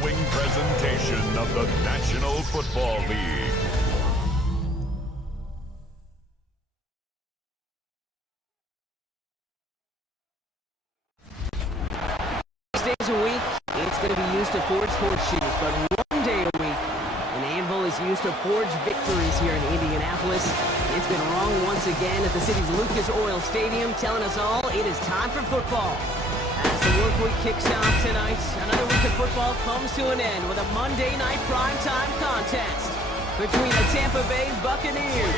following presentation of the National Football League. Days a week, it's going to be used to forge horseshoes, but one day a week, an anvil is used to forge victories here in Indianapolis. It's been wrong once again at the city's Lucas Oil Stadium, telling us all it is time for football. As the work week kicks off tonight, another week of football comes to an end with a Monday night primetime contest between the Tampa Bay Buccaneers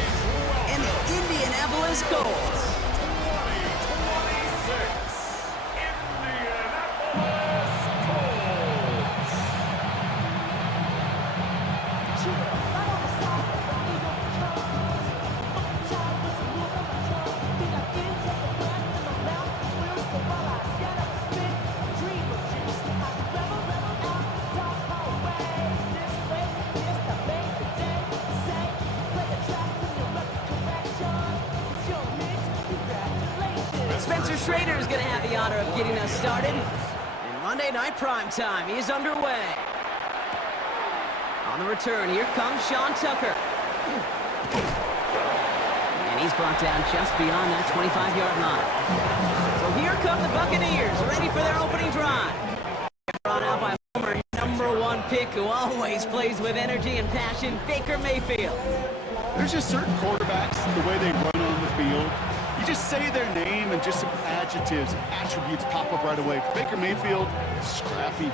and the Indianapolis Colts. Spencer Schrader is going to have the honor of getting us started. And Monday Night Primetime is underway. On the return, here comes Sean Tucker. And he's brought down just beyond that 25-yard line. So here come the Buccaneers, ready for their opening drive. They're brought out by former #1 pick who always plays with energy and passion, Baker Mayfield. There's just certain quarterbacks, the way they run on the field. You just say their name and just some adjectives, attributes pop up right away. For Baker Mayfield, scrappy,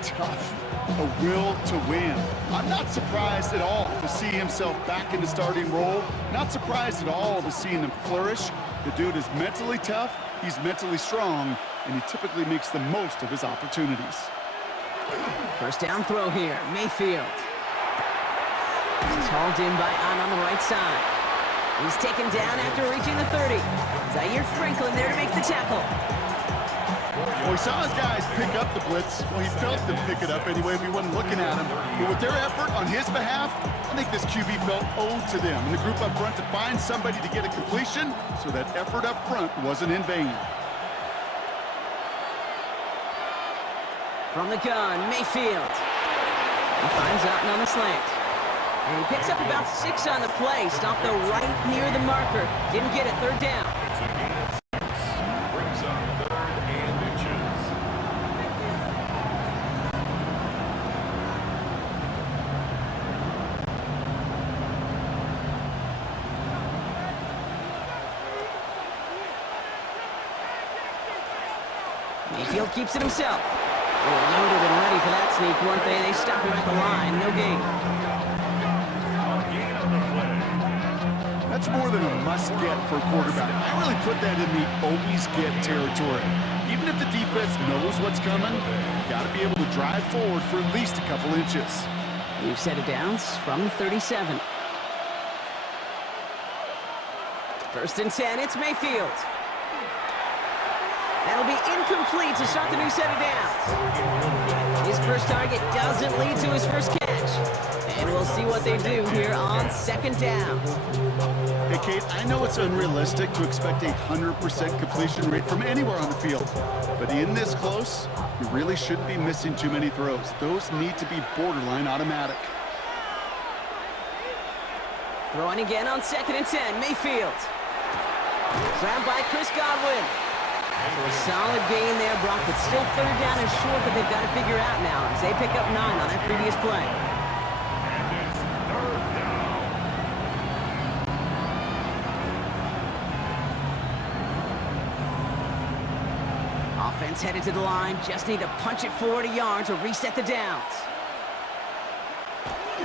tough, a will to win. I'm not surprised at all to see himself back in the starting role. Not surprised at all to see him flourish. The dude is mentally tough, he's mentally strong, and he typically makes the most of his opportunities. First down throw here, Mayfield. He's hauled in by on the right side. He's taken down after reaching the 30. Zaire Franklin there to make the tackle. Well, he saw his guys pick up the blitz. Well, he felt them pick it up anyway if he wasn't looking at him. But with their effort on his behalf, I think this QB felt owed to them and the group up front to find somebody to get a completion, so that effort up front wasn't in vain. From the gun, Mayfield. He finds Otten on the slant. And he picks up about 6 on the play. Stopped though right near the marker. Didn't get it. Third down. It's a gain of 6. Brings up 3rd and inches. Mayfield keeps it himself. They were loaded and ready for that sneak, weren't they? They stop him at the line. No gain. That's more than a must-get for a quarterback. I really put that in the always-get territory. Even if the defense knows what's coming, you got to be able to drive forward for at least a couple inches. We've set it downs from the 37. First and 10, it's Mayfield. That'll be incomplete to start the new set of downs. His first target doesn't lead to his first catch. And we'll see what they do here on second down. Hey, Kate, I know it's unrealistic to expect a 100% completion rate from anywhere on the field. But in this close, you really shouldn't be missing too many throws. Those need to be borderline automatic. Throwing again on second and 10, Mayfield. Grabbed by Chris Godwin. So a solid gain there, Brock, but still third down and short that they've got to figure out now as they pick up 9 on that previous play. And it's 3rd down. Offense headed to the line, just need to punch it 40 yards or reset the downs.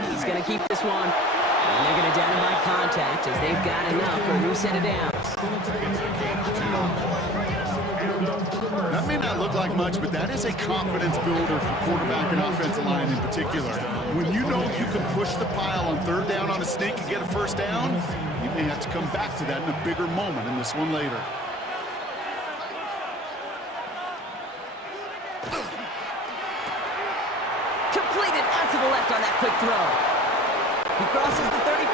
He's going to keep this one. And they're going to down him by contact as they've got enough for a new set of downs. That may not look like much, but that is a confidence builder for quarterback and offensive line in particular. When you know you can push the pile on third down on a sneak and get a first down, you may have to come back to that in a bigger moment in this one later. Completed out to the left on that quick throw. He crosses the 35.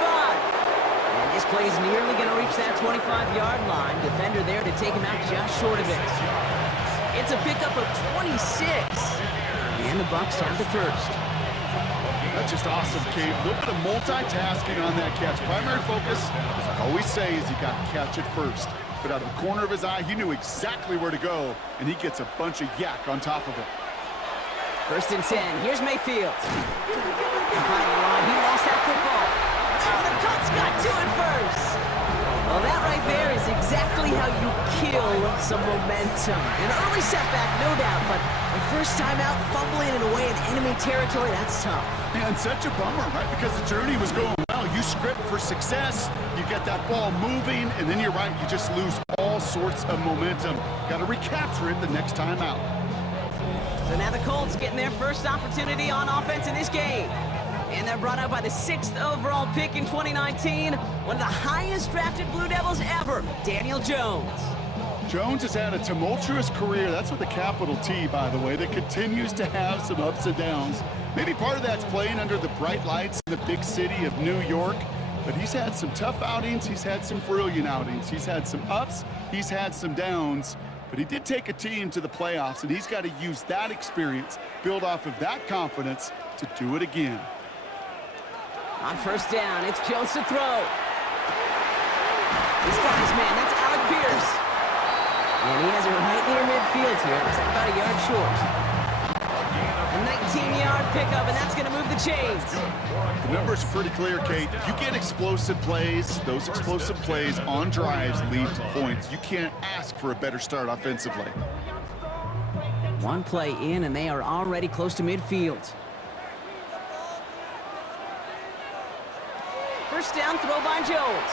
And this play is nearly going to reach that 25-yard line. Defender there to take him out just short of it. It's a pickup of 26. And the Bucs have the first. That's just awesome, Kate. A little bit of multitasking on that catch. Primary focus, as I always say, is you got to catch it first. But out of the corner of his eye, he knew exactly where to go, and he gets a bunch of yak on top of it. 1st and 10. Here's Mayfield. Behind the line, he lost that football. Oh, the Colts got to it first. Well, that right there is exactly how you kill some momentum. An early setback, no doubt, but the first time out, fumbling it away in enemy territory, that's tough. And such a bummer, right? Because the journey was going well. You script for success, you get that ball moving, and then you're right, you just lose all sorts of momentum. Got to recapture it the next time out. So now the Colts getting their first opportunity on offense in this game. And they're brought out by the 6th overall pick in 2019. One of the highest drafted Blue Devils ever, Daniel Jones. Jones has had a tumultuous career. That's with a capital T, by the way, that continues to have some ups and downs. Maybe part of that's playing under the bright lights in the big city of New York. But he's had some tough outings. He's had some brilliant outings. He's had some ups. He's had some downs. But he did take a team to the playoffs, and he's got to use that experience, build off of that confidence to do it again. On 1st down, it's Jones to throw. He's got his man. That's Alec Pierce. And he has it right near midfield here. Looks like about a yard short. A 19-yard pickup, and that's going to move the chains. The numbers are pretty clear, Kate. You get explosive plays. Those explosive plays on drives lead to points. You can't ask for a better start offensively. One play in, and they are already close to midfield. 1st down, throw by Jones.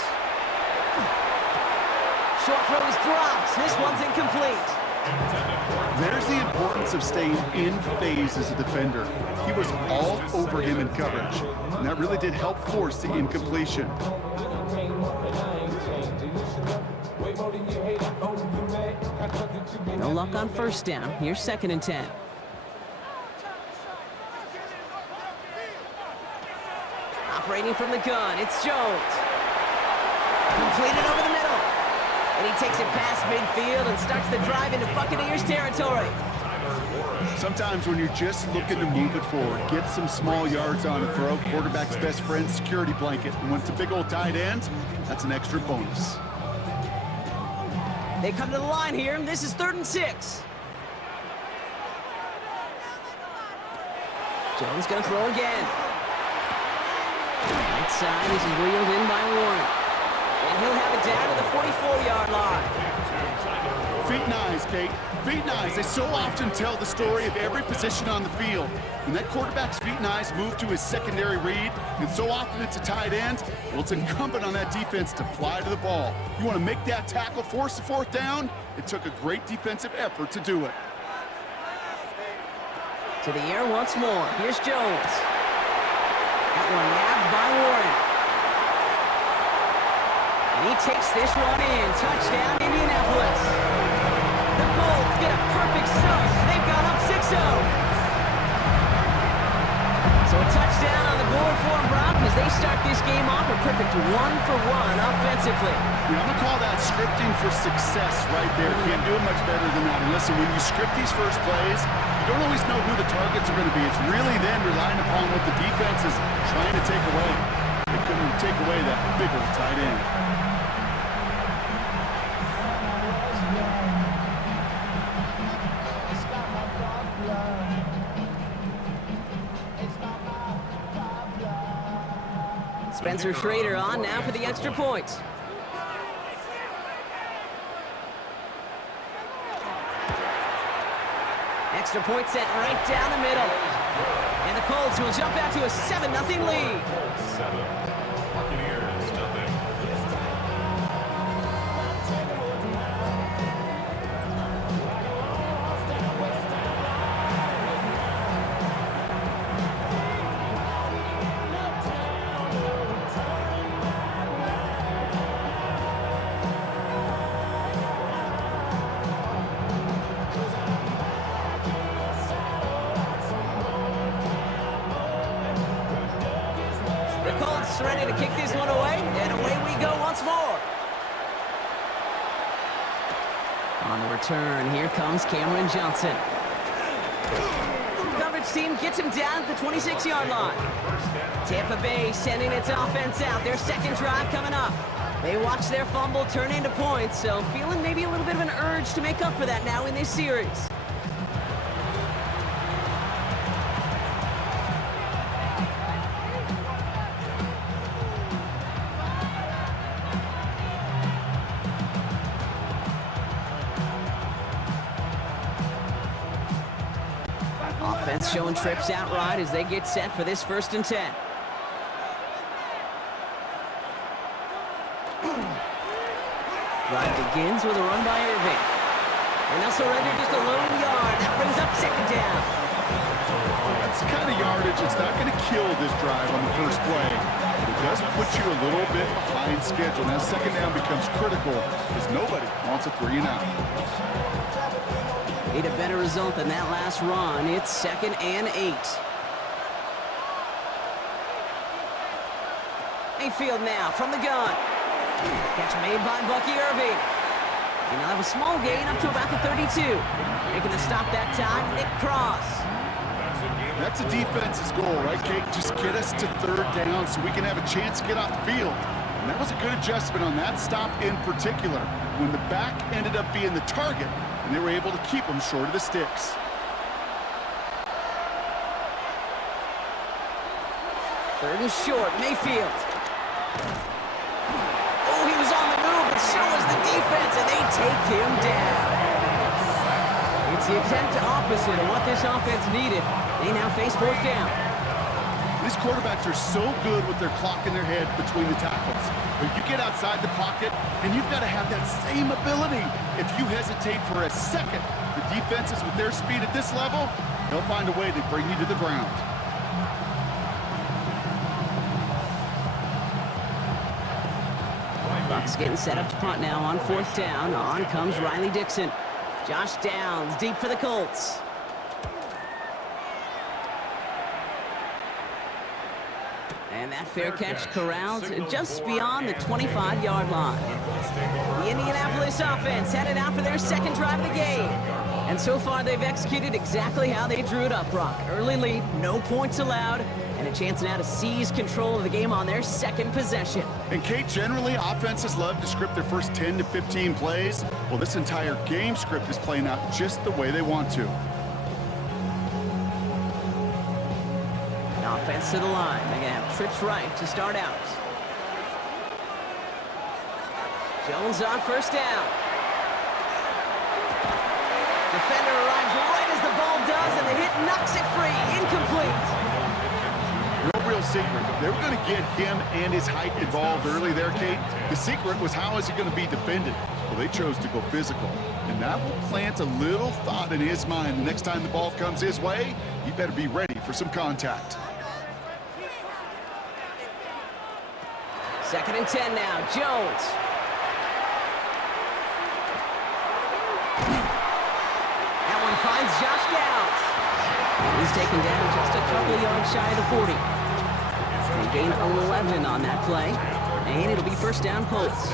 Short throw is dropped. This one's incomplete. There's the importance of staying in phase as a defender. He was all over him in coverage, and that really did help force the incompletion. No luck on 1st down. Here's 2nd and 10. Operating from the gun, it's Jones. Completed over the middle. And he takes it past midfield and starts the drive into Buccaneers territory. Sometimes when you're just looking to move it forward, get some small yards on a throw, quarterback's best friend, security blanket. And when it's a big old tight end, that's an extra bonus. They come to the line here, and this is 3rd and 6. Jones gonna throw again. Right side, this is wheeled in by Warren. And he'll have it down to the 44-yard line. Feet and eyes, Kate. Feet and eyes. They so often tell the story of every position on the field. When that quarterback's feet and eyes move to his secondary read, and so often it's a tight end, well, it's incumbent on that defense to fly to the ball. You want to make that tackle, force the 4th down? It took a great defensive effort to do it. To the air once more. Here's Jones. That one nabbed by Warren. And he takes this one in. Touchdown, Indianapolis. The Colts get a perfect start. They've gone up 6-0. So a touchdown on the board for them, Brock, as they start this game off a perfect 1-for-1 offensively. Yeah, I'm going to call that scripting for success right there. Can't do it much better than that. And listen, when you script these first plays, you don't always know who the targets are going to be. It's really then relying upon what the defense is trying to take away. They couldn't take away that big old tight end. Spencer Schrader on now for the extra point. Extra point set right down the middle. And the Colts will jump out to a 7-0 lead. 7. Buccaneers, nothing. Ready to kick this one away, and away we go once more. On the return, here comes Cameron Johnson. Coverage Colts team gets him down at the 26-yard line. Tampa Bay sending its offense out. Their second drive coming up. They watch their fumble turn into points, so feeling maybe a little bit of an urge to make up for that now in this series. Offense showing trips out right as they get set for this 1st and 10. Drive begins with a run by Irving. And they'll surrender just a lone yard. That brings up 2nd down. That's the kind of yardage it's not going to kill this drive on the first play. But it does put you a little bit behind schedule. Now 2nd down becomes critical because nobody wants a 3-and-out. Need a better result than that last run. It's 2nd and 8. Mayfield now from the gun. Catch made by Bucky Irving. And they'll have a small gain up to about the 32. Making the stop that time, Nick Cross. That's a defense's goal, right, Kate? Just get us to 3rd down so we can have a chance to get off the field. And that was a good adjustment on that stop in particular, when the back ended up being the target, and they were able to keep him short of the sticks. 3rd and short, Mayfield. Oh, he was on the move, but so was the defense, and they take him down. It's the exact opposite of what this offense needed. They now face 4th down. These quarterbacks are so good with their clock in their head between the tackles. But you get outside the pocket, and you've got to have that same ability. If you hesitate for a second, the defenses with their speed at this level, they'll find a way to bring you to the ground. Bucks getting set up to punt now on 4th down. On comes Riley Dixon. Josh Downs deep for the Colts. And that fair catch corralled just beyond the 25-yard line. The Indianapolis offense headed out for their 2nd drive of the game. And so far, they've executed exactly how they drew it up, Brock. Early lead, no points allowed, and a chance now to seize control of the game on their 2nd possession. And Kate, generally, offenses love to script their first 10 to 15 plays. Well, this entire game script is playing out just the way they want to. Offense to the line. They're going to have trips right to start out. Jones on 1st down. Defender arrives right as the ball does, and the hit knocks it free. Incomplete. No real secret. They were going to get him and his height involved early there, Kate. The secret was how is he going to be defended? Well, they chose to go physical. And that will plant a little thought in his mind. The next time the ball comes his way, he better be ready for some contact. 2nd and 10 now. Jones. That one finds Josh Downs. And he's taken down just a couple of yards shy of the 40. They gain 11 on that play. And it'll be 1st down Colts.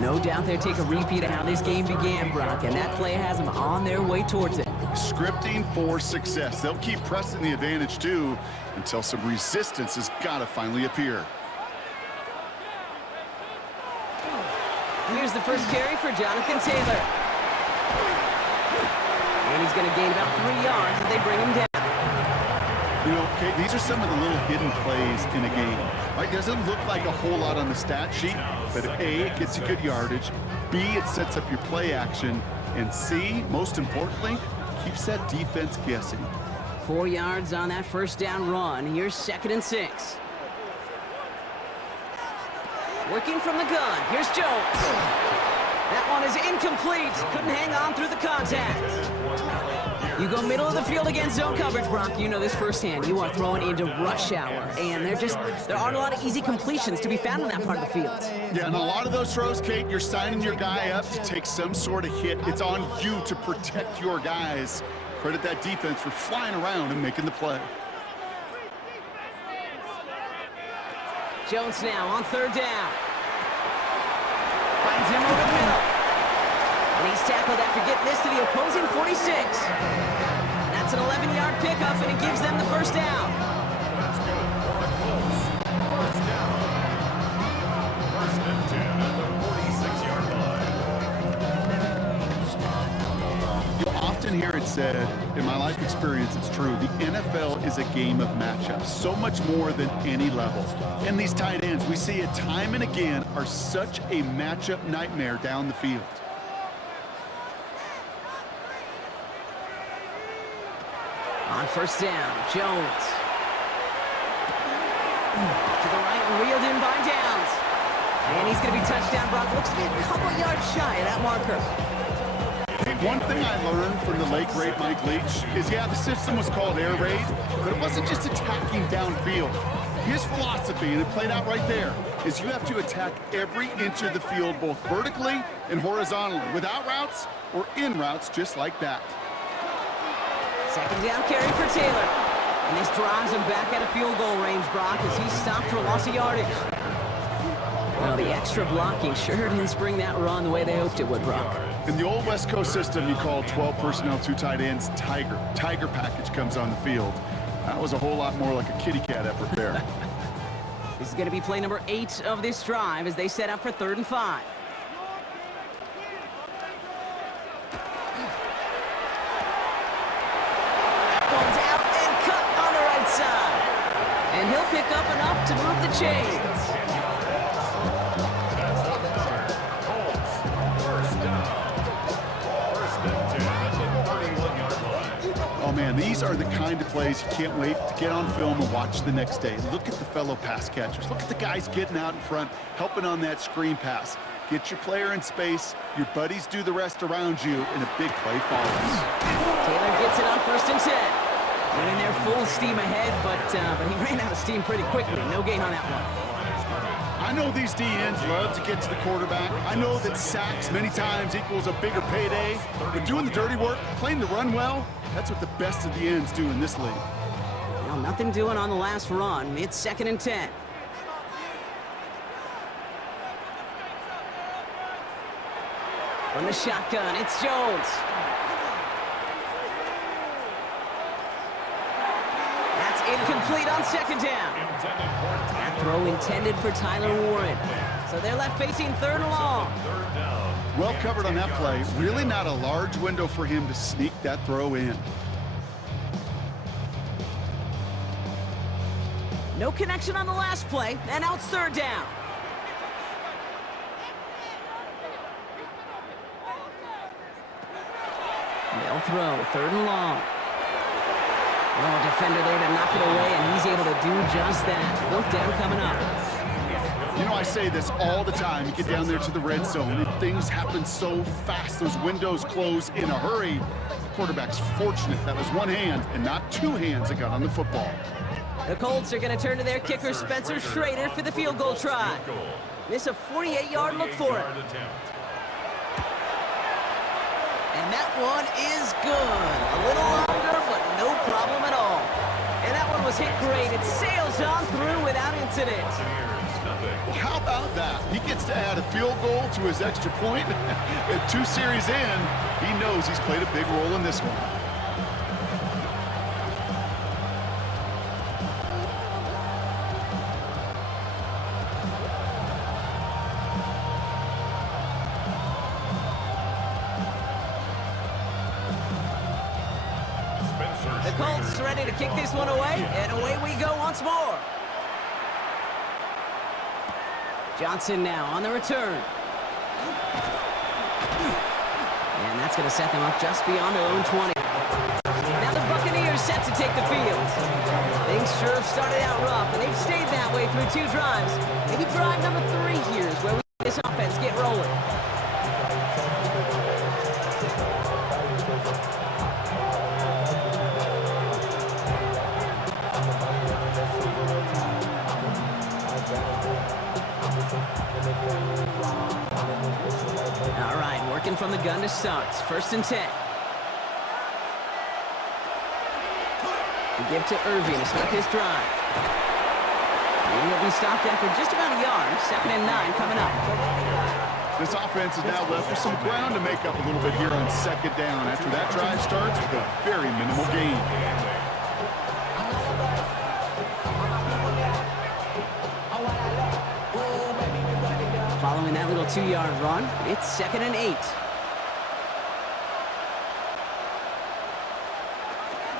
No doubt they'll take a repeat of how this game began, Brock. And that play has them on their way towards it. Scripting for success. They'll keep pressing the advantage, too, until some resistance has got to finally appear. Here's the first carry for Jonathan Taylor. And he's going to gain about 3 yards as they bring him down. You know, Kate, these are some of the little hidden plays in a game. Right? Doesn't look like a whole lot on the stat sheet, but A, it gets you good yardage. B, it sets up your play action. And C, most importantly, keeps that defense guessing. 4 yards on that 1st down run. Here's 2nd and 6. Working from the gun. Here's Jones. That one is incomplete. Couldn't hang on through the contact. You go middle of the field against zone coverage, Brock. You know this firsthand. You are throwing into rush hour. And there aren't a lot of easy completions to be found in that part of the field. Yeah, and a lot of those throws, Kate, you're signing your guy up to take some sort of hit. It's on you to protect your guys. Credit that defense for flying around and making the play. Jones now on 3rd down. Finds him over the middle. And he's tackled after getting this to the opposing 46. That That's an 11-yard pickup, and it gives them the first down. That's good for the Colts. First down. First and 10 at the 46-yard line. You'll often hear it said, in my life experience, it's true, the NFL is a game of matchups, so much more than any level. And these tight ends, we see it time and again, are such a matchup nightmare down the field. On first down, Jones. To the right, reeled in by Downs. And he's going to be touchdown. Brock looks to be a couple yards shy of that marker. Hey, one thing I learned from the late great Mike Leach is, yeah, the system was called air raid, but it wasn't just attacking downfield. His philosophy, and it played out right there, is you have to attack every inch of the field, both vertically and horizontally, without routes or in routes, just like that. Second down carry for Taylor. And this drives him back out of field goal range, Brock, as he's stopped for loss of yardage. Well, the extra blocking sure didn't spring that run the way they hoped it would, Brock. In the old West Coast system, you call 12 personnel, 2 tight ends, Tiger. Tiger package comes on the field. That was a whole lot more like a kitty cat effort there. This is going to be play number 8 of this drive as they set up for 3rd and 5. One's out and cut on the right side. And he'll pick up enough to move the chains. That's the start. Colts. First down. First and 10 at the 31-yard line. Oh, man, these are the kind of plays you can't wait to get on film and watch the next day. Look at the fellow pass catchers. Look at the guys getting out in front, helping on that screen pass. Get your player in space, your buddies do the rest around you, and a big play follows. Taylor gets it on 1st and 10. Went in there full steam ahead, but he ran out of steam pretty quickly. No gain on that one. I know these DNs love to get to the quarterback. I know that sacks many times equals a bigger payday. But doing the dirty work, playing the run well, that's what the best of the ends do in this league. Well, nothing doing on the last run. It's 2nd and 10. From the shotgun, it's Jones. That's incomplete on 2nd down. That throw intended for Tyler Warren. So they're left facing 3rd and long. Well covered on that play. Really not a large window for him to sneak that throw in. No connection on the last play, and now it's 3rd down. They'll throw, 3rd and long. Oh, defender there to knock it away, and he's able to do just that. 4th down coming up. You know, I say this all the time. You get down there to the red zone, and things happen so fast. Those windows close in a hurry. The quarterback's fortunate that was one hand and not 2 hands that got on the football. The Colts are going to turn to their kicker, Spencer Schrader, for the field goal try. Miss a 48-yard look for it. And that one is good. A little longer, but no problem at all. And that one was hit great. It sails on through without incident. Well, how about that? He gets to add a field goal to his extra point. And 2 series in, he knows he's played a big role in this one. The Colts ready to kick this one away, and away we go once more. Johnson now on the return. And that's going to set them up just beyond their own 20. Now the Buccaneers set to take the field. Things sure have started out rough, and they've stayed that way through 2 drives. Maybe drive number 3 here is where we see this offense get rolling. All right, working from the gun to start. 1st and 10. We give to Irving to start this drive. And he'll be stopped after just about a yard. 2nd and 9 coming up. This offense is now left with some ground to make up a little bit here on second down after that drive starts with a very minimal gain. Following that little 2-yard run, it's 2nd and 8.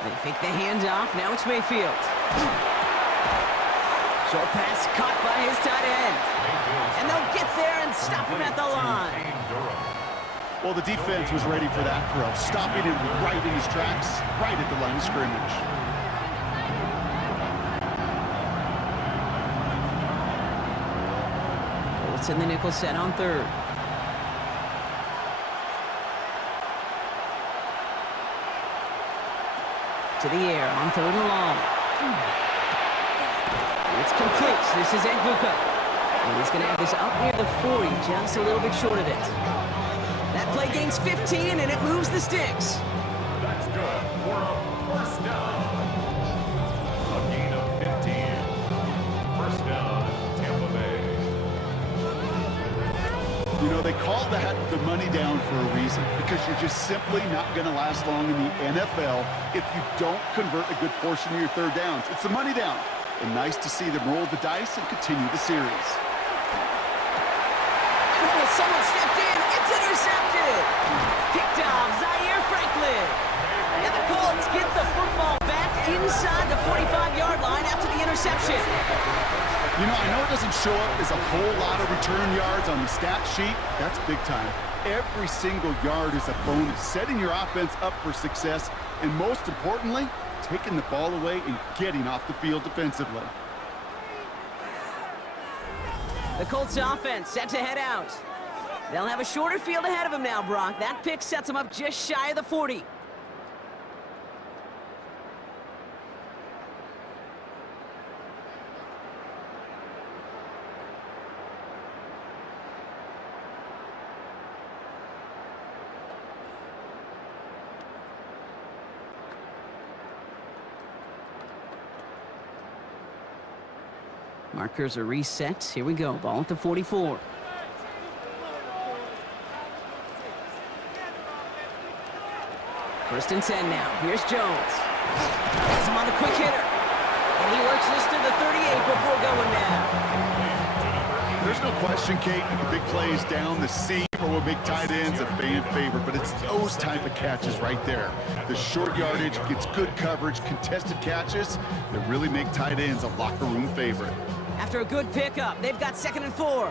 They fake the handoff. Now it's Mayfield. Short pass caught by his tight end. And they'll get there and stop him at the line. Well, the defense was ready for that throw, stopping him right in his tracks, right at the line of scrimmage. Colts in the nickel set on 3rd. To the air on 3rd and long. It's complete. This is Nguka. And he's going to have this up near the 40, just a little bit short of it. That play gains 15, and it moves the sticks. That's good for a first down. A gain of 15. First down, Tampa Bay. You know, they call that the money down for a reason, because you're just simply not going to last long in the NFL if you don't convert a good portion of your third downs. It's the money down. And nice to see them roll the dice and continue the series. Oh, someone stepped in. It's intercepted. Picked off Zaire Franklin. And the Colts get the football back inside the 45-yard line after the interception. You know, I know it doesn't show up as a whole lot of return yards on the stat sheet. That's big time. Every single yard is a bonus, setting your offense up for success, and most importantly, taking the ball away and getting off the field defensively. The Colts offense set to head out. They'll have a shorter field ahead of them now, Brock. That pick sets them up just shy of the 40. Markers are reset. Here we go. Ball at the 44. First and 10 now. Here's Jones. Has him on the quick hitter. And he works this to the 38 before going down. There's no question, Kate, that the big plays down the seam or what make tight ends a fan favorite, but it's those type of catches right there. The short yardage gets good coverage, contested catches that really make tight ends a locker room favorite. After a good pickup, they've got 2nd and 4.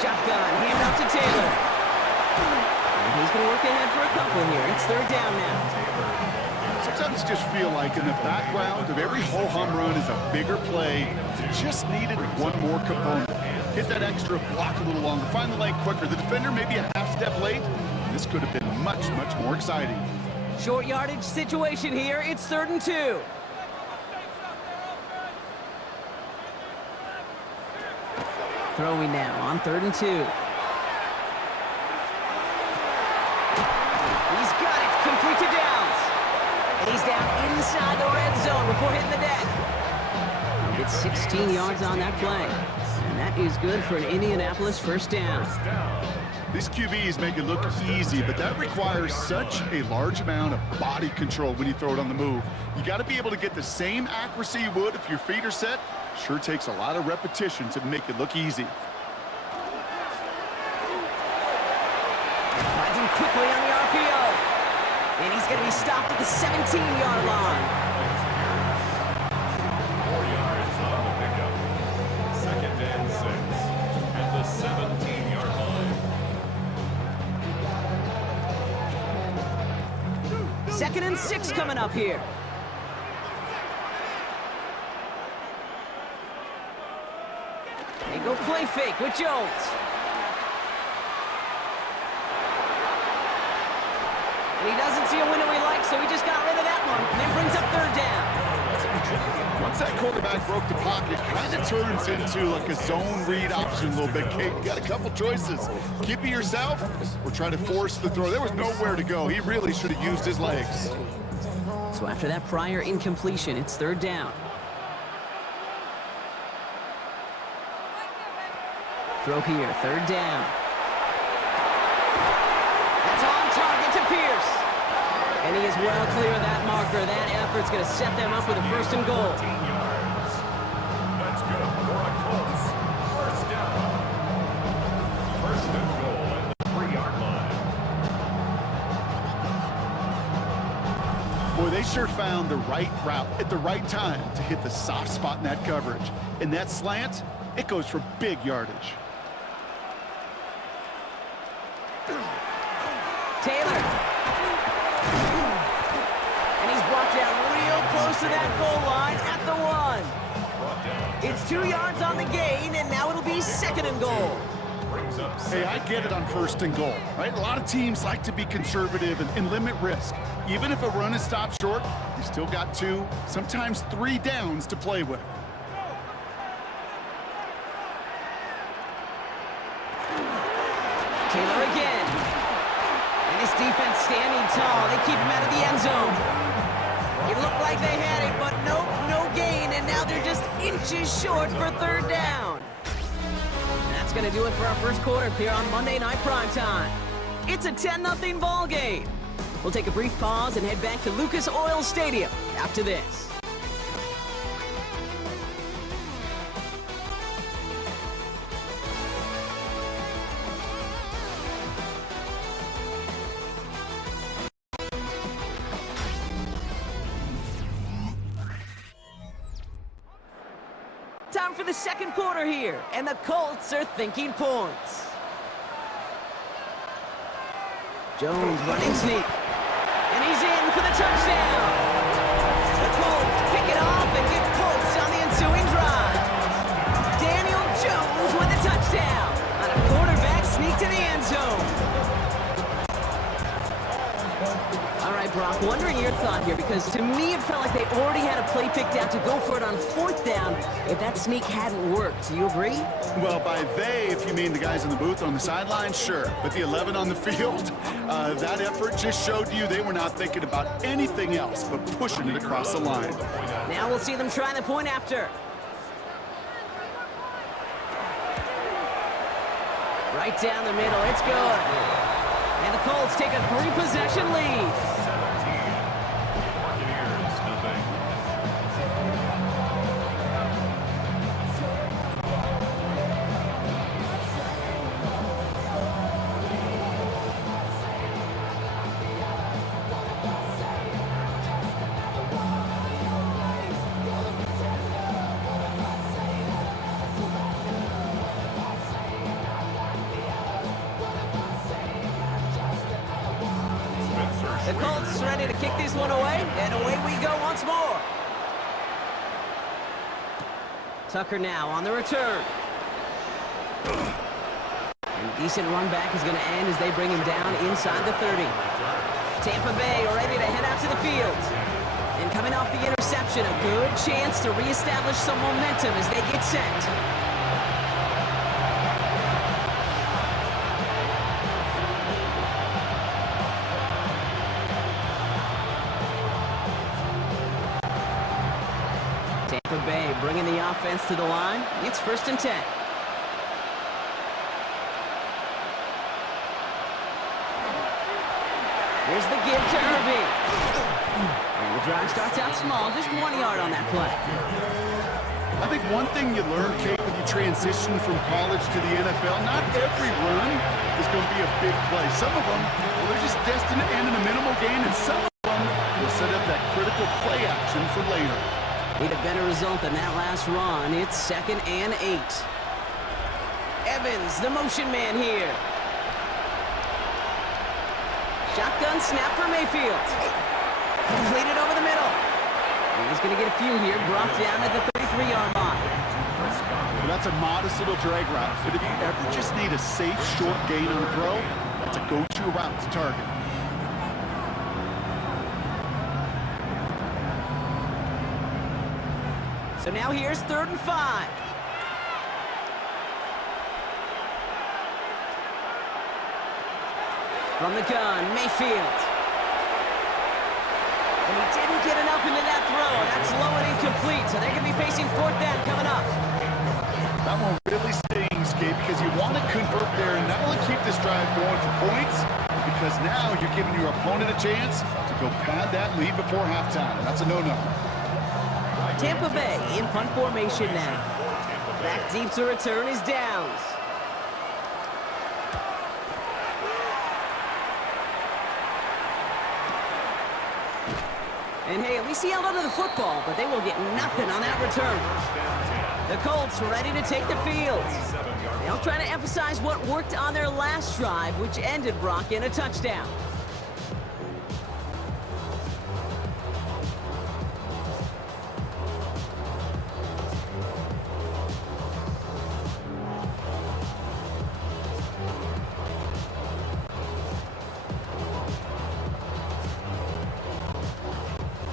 Shotgun, hand off to Taylor. And he's going to work ahead for a couple here. It's 3rd down now. Sometimes you just feel like in the background of every ho-hum run is a bigger play that just needed one more component. Hit that extra block a little longer, find the lane quicker. The defender maybe a half step late. This could have been much, much more exciting. Short yardage situation here. It's 3rd and 2. Throwing now on 3rd and 2. He's got it. Complete to Downs. And he's down inside the red zone before hitting the deck. He'll get 16 yards on that play. And that is good for an Indianapolis first down. These QBs make it look easy, but that requires such a large amount of body control when you throw it on the move. You got to be able to get the same accuracy you would if your feet are set. Sure takes a lot of repetition to make it look easy. Finds him quickly on the RPO. And he's going to be stopped at the 17-yard line. 4 yards on the pickup. 2nd and 6 at the 17-yard line. 2nd and 6 coming up here. They go play fake with Jones. And he doesn't see a window he likes, so he just got rid of that one. And then brings up 3rd down. Once that quarterback broke the pocket, kind of turns into like a zone read option a little bit. Kate, you got a couple choices. Keep it yourself or try to force the throw. There was nowhere to go. He really should have used his legs. So after that prior incompletion, it's 3rd down. Throw here, third down. That's on target to Pierce. And he is well clear of that marker. That effort's going to set them up with a first and goal. 15 yards. That's good for a Colts. First down. First and goal at the 3-yard line. Boy, they sure found the right route at the right time to hit the soft spot in that coverage. And that slant, it goes for big yardage. Taylor. And he's brought down real close to that goal line at the 1. It's 2 yards on the gain, and now it'll be second and goal. Hey, I get it on first and goal, right? A lot of teams like to be conservative and limit risk. Even if a run is stopped short, you still got 2, sometimes 3 downs to play with. Taylor again. And his defense standing tall. They keep him out of the end zone. It looked like they had it, but nope, no gain, and now they're just inches short for third down. That's going to do it for our first quarter here on Monday Night Primetime. It's a 10-0 ball game. We'll take a brief pause and head back to Lucas Oil Stadium after this. Time for the second quarter here, and the Colts are thinking points. Jones running sneak, and he's in for the touchdown. The Colts pick it off and get points on the ensuing drive. Daniel Jones with a touchdown on a quarterback sneak to the end zone. All right, Brock, wondering your thought here, because to me it felt like they already had a play picked out to go for it on fourth down if that sneak hadn't worked. Do you agree? Well, by they, if you mean the guys in the booth on the sideline, sure. But the 11 on the field, that effort just showed you they were not thinking about anything else but pushing it across the line. Now we'll see them try the point after. Right down the middle, it's good. And the Colts take a 3-possession lead. 17. Buccaneers, nothing. The Colts ready to kick this one away, and away we go once more. Tucker now on the return. And a decent run back is going to end as they bring him down inside the 30. Tampa Bay ready to head out to the field. And coming off the interception, a good chance to reestablish some momentum as they get set. Tampa Bay bringing the offense to the line. It's 1st and 10. Here's the give to Irving. And the drive starts out small, just 1 yard on that play. I think one thing you learn, Kate, when you transition from college to the NFL, not every run is going to be a big play. Some of them, well, they're just destined to end in a minimal gain, and some of them will set up that critical play action for later. Need a better result than that last run. It's 2nd and 8. Evans, the motion man here. Shotgun snap for Mayfield. Completed over the middle. And he's going to get a few here, brought down at the 33-yard line. Well, that's a modest little drag route, but if you ever just need a safe, short gain on a throw, that's a go-to route to target. So now here's 3rd and 5. From the gun, Mayfield. And he didn't get enough into that throw. That's low and incomplete, so they're going to be facing 4th down coming up. That one really stings, Kate, because you because now you're giving your opponent a chance to go pad that lead before halftime. That's a no-no. Tampa Bay in punt formation now. Back deep to return is Downs. And hey, at least he held onto the football, but they will get nothing on that return. The Colts ready to take the field. They'll try to emphasize what worked on their last drive, which ended Brock in a touchdown.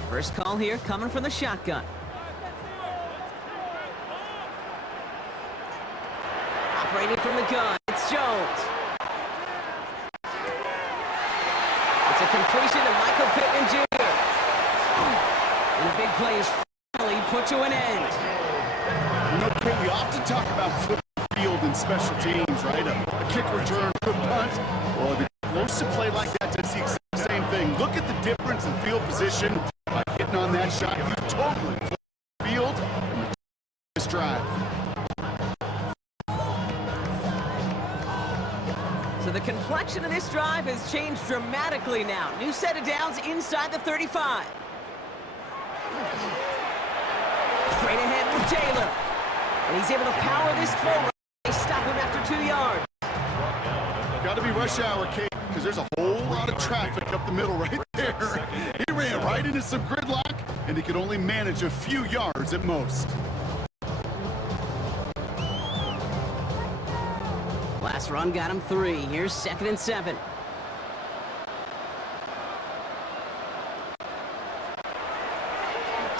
First call here coming from the shotgun. Operating from the gun, it's Jones. It's a completion to Michael Pittman Jr. And a big play is finally put to an end. You know, Kate, we often talk about football field and special teams, right? A kick return, a punt. Well, the explosive play like that does the exact same thing. Look at the difference in field position by hitting on that shot. You totally flip the field and this drive. So the complexion of this drive has changed dramatically now. New set of downs inside the 35. Straight ahead with Taylor. And he's able to power this forward. They stop him after 2 yards. Got to be rush hour, Kate, because there's a whole lot of traffic up the middle right there. He ran right into some gridlock, and he could only manage a few yards at most. Last run got him 3. Here's 2nd and 7.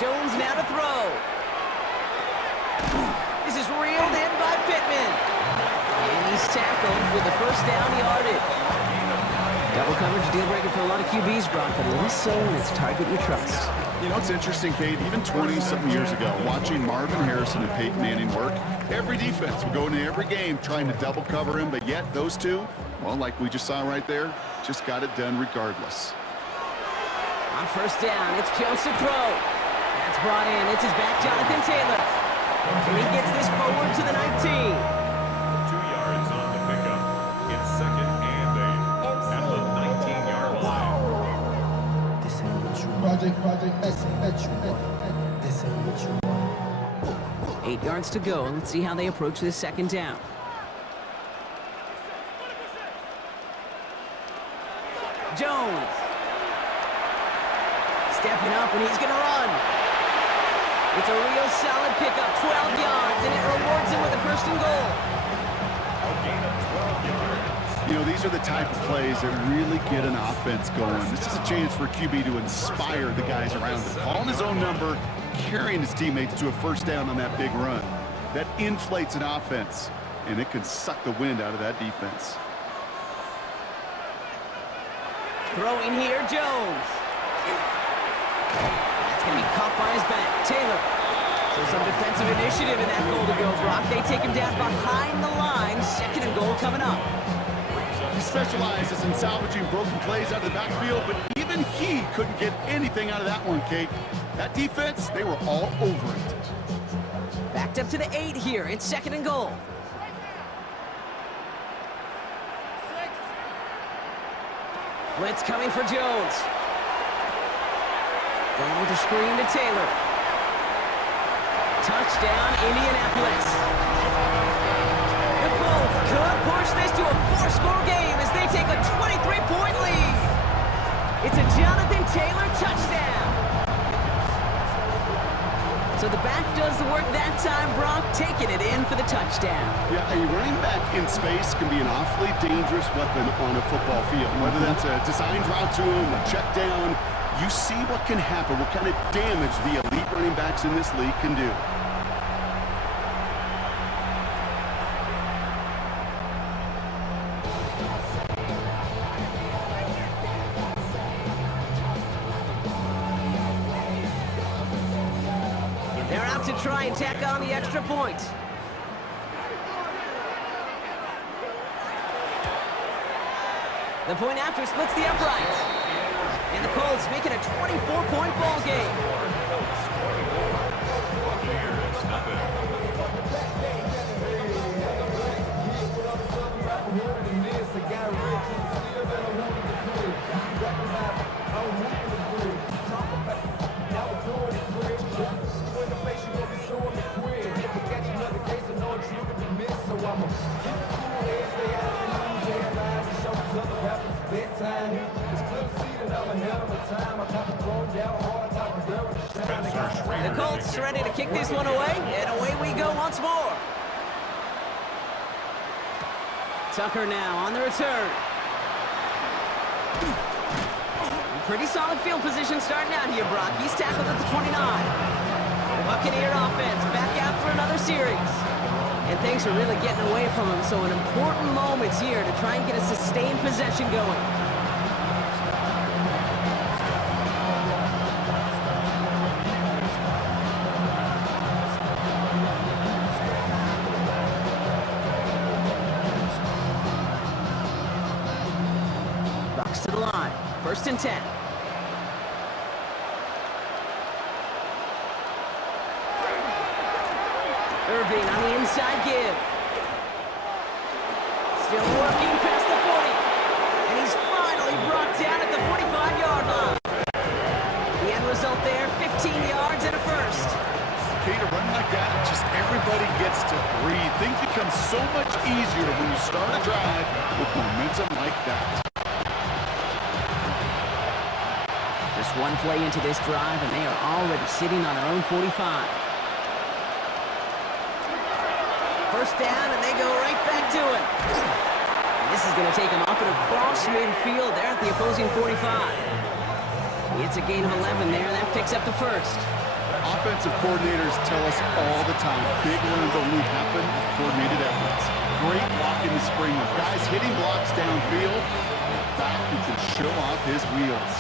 Jones now to throw. This is reeled in by Pittman. And he's tackled with the first down yardage. Double coverage deal breaker for a lot of QBs, Brock, but less so when it's target you trust. You know, it's interesting, Kate, even 20-something years ago, watching Marvin Harrison and Peyton Manning work, every defense would go into every game trying to double cover him, but yet those two, well, like we just saw right there, just got it done regardless. On first down, it's Jones to throw. That's brought in. It's his back, Jonathan Taylor. And he gets this forward to the 19. 2 yards on the pickup. It's 2nd and 8 at the 19-yard line. This ain't what you want. This ain't what you want. This ain't what you want. 8 yards to go. Let's see how they approach this 2nd down. Jones. Stepping up, and he's going to run. It's a real solid pickup, 12 yards, and it rewards him with a 1st and goal. A gain of 12 yards. You know, these are the type of plays that really get an offense going. This is a chance for QB to inspire the guys around him. Calling his own number, carrying his teammates to a 1st down on that big run. That inflates an offense, and it can suck the wind out of that defense. Throwing here, Jones. That's going to be caught by his back. Taylor. So some defensive initiative in that goal to go, Brock. They take him down behind the line. 2nd and goal coming up. He specializes in salvaging broken plays out of the backfield, but even he couldn't get anything out of that one, Kate. That defense, they were all over it. Backed up to the 8 here. It's 2nd and goal. Blitz coming for Jones. Going with the screen to Taylor. Touchdown, Indianapolis. The Colts could push this to a 4-score game as they take a 23-point lead. It's a Jonathan Taylor touchdown. So the back does the work that time, Brock, taking it in for the touchdown. Yeah, a running back in space can be an awfully dangerous weapon on a football field. Whether that's a designed route to him, a check down, you see what can happen, what kind of damage the elite running backs in this league can do. They're out to try and tack on the extra point. The point after splits the uprights. And the Colts make it a 24-point ball game. Buccaneers, nothing. The Colts ready to kick this one away, and away we go once more. Tucker now on the return. Pretty solid field position starting out here, Brock. He's tackled at the 29. The Buccaneer offense back out for another series. And things are really getting away from him, so an important moment here to try and get a sustained possession going. Bucks to the line. 1st and 10. Irving on the inside give. Still working past the 40. And he's finally brought down at the 45-yard line. The end result there, 15 yards and a first. Okay, to run like that, just everybody gets to breathe. Things become so much easier when you start a drive with momentum like that. Just one play into this drive, and they are already sitting on their own 45. First down, and they go right back to it. And this is going to take them up and across midfield there at the opposing 45. It's a gain of 11 there, and that picks up the first. Offensive coordinators tell us all the time, big runs only happen with coordinated efforts. Great block in the spring with guys hitting blocks downfield, and a back who can show off his wheels.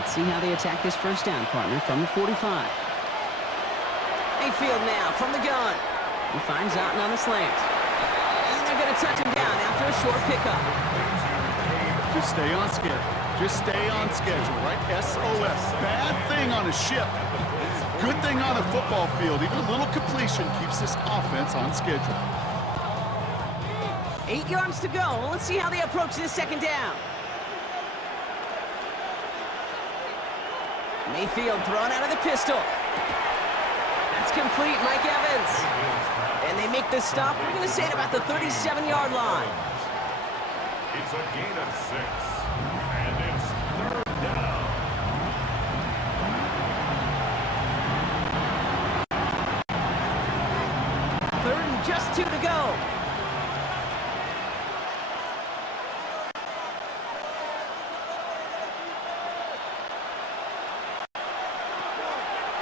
Let's see how they attack this first down, partner, from the 45. Mayfield now from the gun. He finds Otten on the slant. And they're going to touch him down after a short pickup. Just stay on schedule. Just stay on schedule, right? SOS. Bad thing on a ship. Good thing on a football field. Even a little completion keeps this offense on schedule. 8 yards to go. Let's see how they approach this second down. Mayfield thrown out of the pistol. That's complete, Mike Evans. And they make the stop. We're going to say at about the 37-yard line. It's a gain of 6. And it's 3rd down. Third and just 2 to go.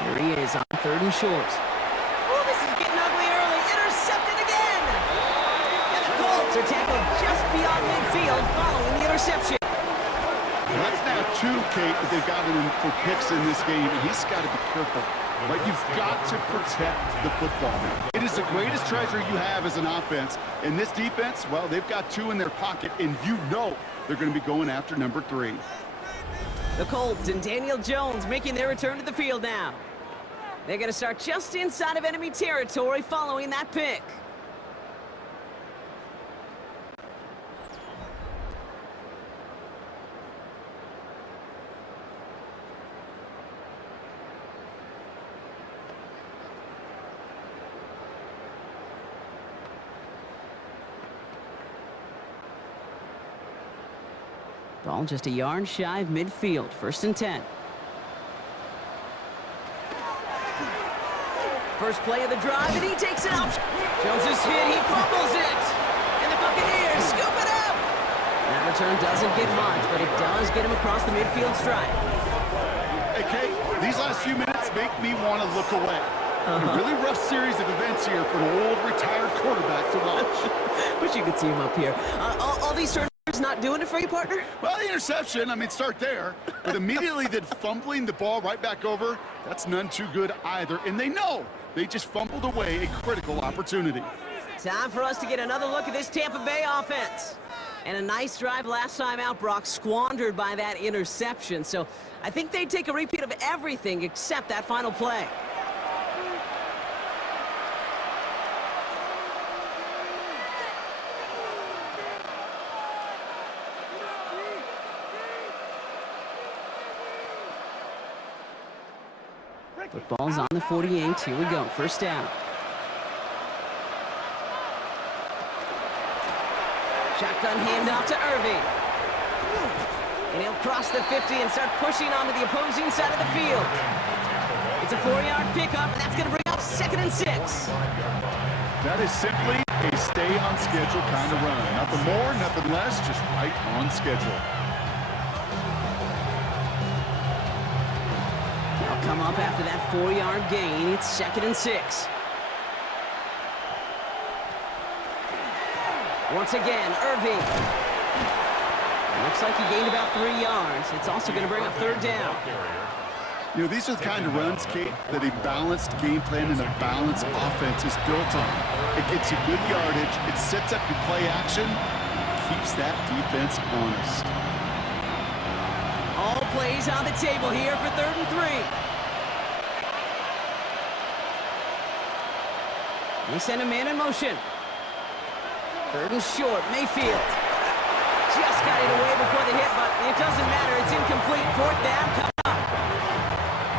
Here he is on 3rd and short. Oh, this is getting ugly early. Intercepted again. And the Colts are tackled just beyond midfield following the interception. Well, that's now 2, Kate, that they've gotten him for picks in this game, and he's got to be careful. Right? You've got to protect the football. It is the greatest treasure you have as an offense. And this defense, well, they've got 2 in their pocket, and you know they're going to be going after number 3. The Colts and Daniel Jones making their return to the field now. They're going to start just inside of enemy territory following that pick. Ball just a yard shy of midfield. 1st and 10. First play of the drive, and he takes it out. Jones is hit, he fumbles it. And the Buccaneers scoop it up. That return doesn't get much, but it does get him across the midfield stripe. Hey, Kate, these last few minutes make me want to look away. A really rough series of events here for an old retired quarterback to watch. Wish you could see him up here. All these turnovers not doing it for you, partner? Well, the interception, I mean, start there. But immediately then fumbling the ball right back over, that's none too good either. And they know they just fumbled away a critical opportunity. Time for us to get another look at this Tampa Bay offense. And a nice drive last time out, Brock, squandered by that interception. So I think they'd take a repeat of everything except that final play. Football's on the 48. Here we go. First down. Shotgun handoff to Irving. And he'll cross the 50 and start pushing onto the opposing side of the field. It's a 4-yard pickup, and that's going to bring up 2nd and 6. That is simply a stay on schedule kind of run. Nothing more, nothing less, just right on schedule. They'll come up after that 4-yard gain. It's 2nd and 6. Once again, Irving. Looks like he gained about 3 yards. It's also going to bring up 3rd down. You know, these are the kind of runs, Kate, that a balanced game plan and a balanced offense is built on. It gets you good yardage, it sets up your play action, keeps that defense honest. All plays on the table here for 3rd and 3. They send a man in motion. 3rd and short, Mayfield. Just got it away before the hit, but it doesn't matter. It's incomplete. 4th down coming up.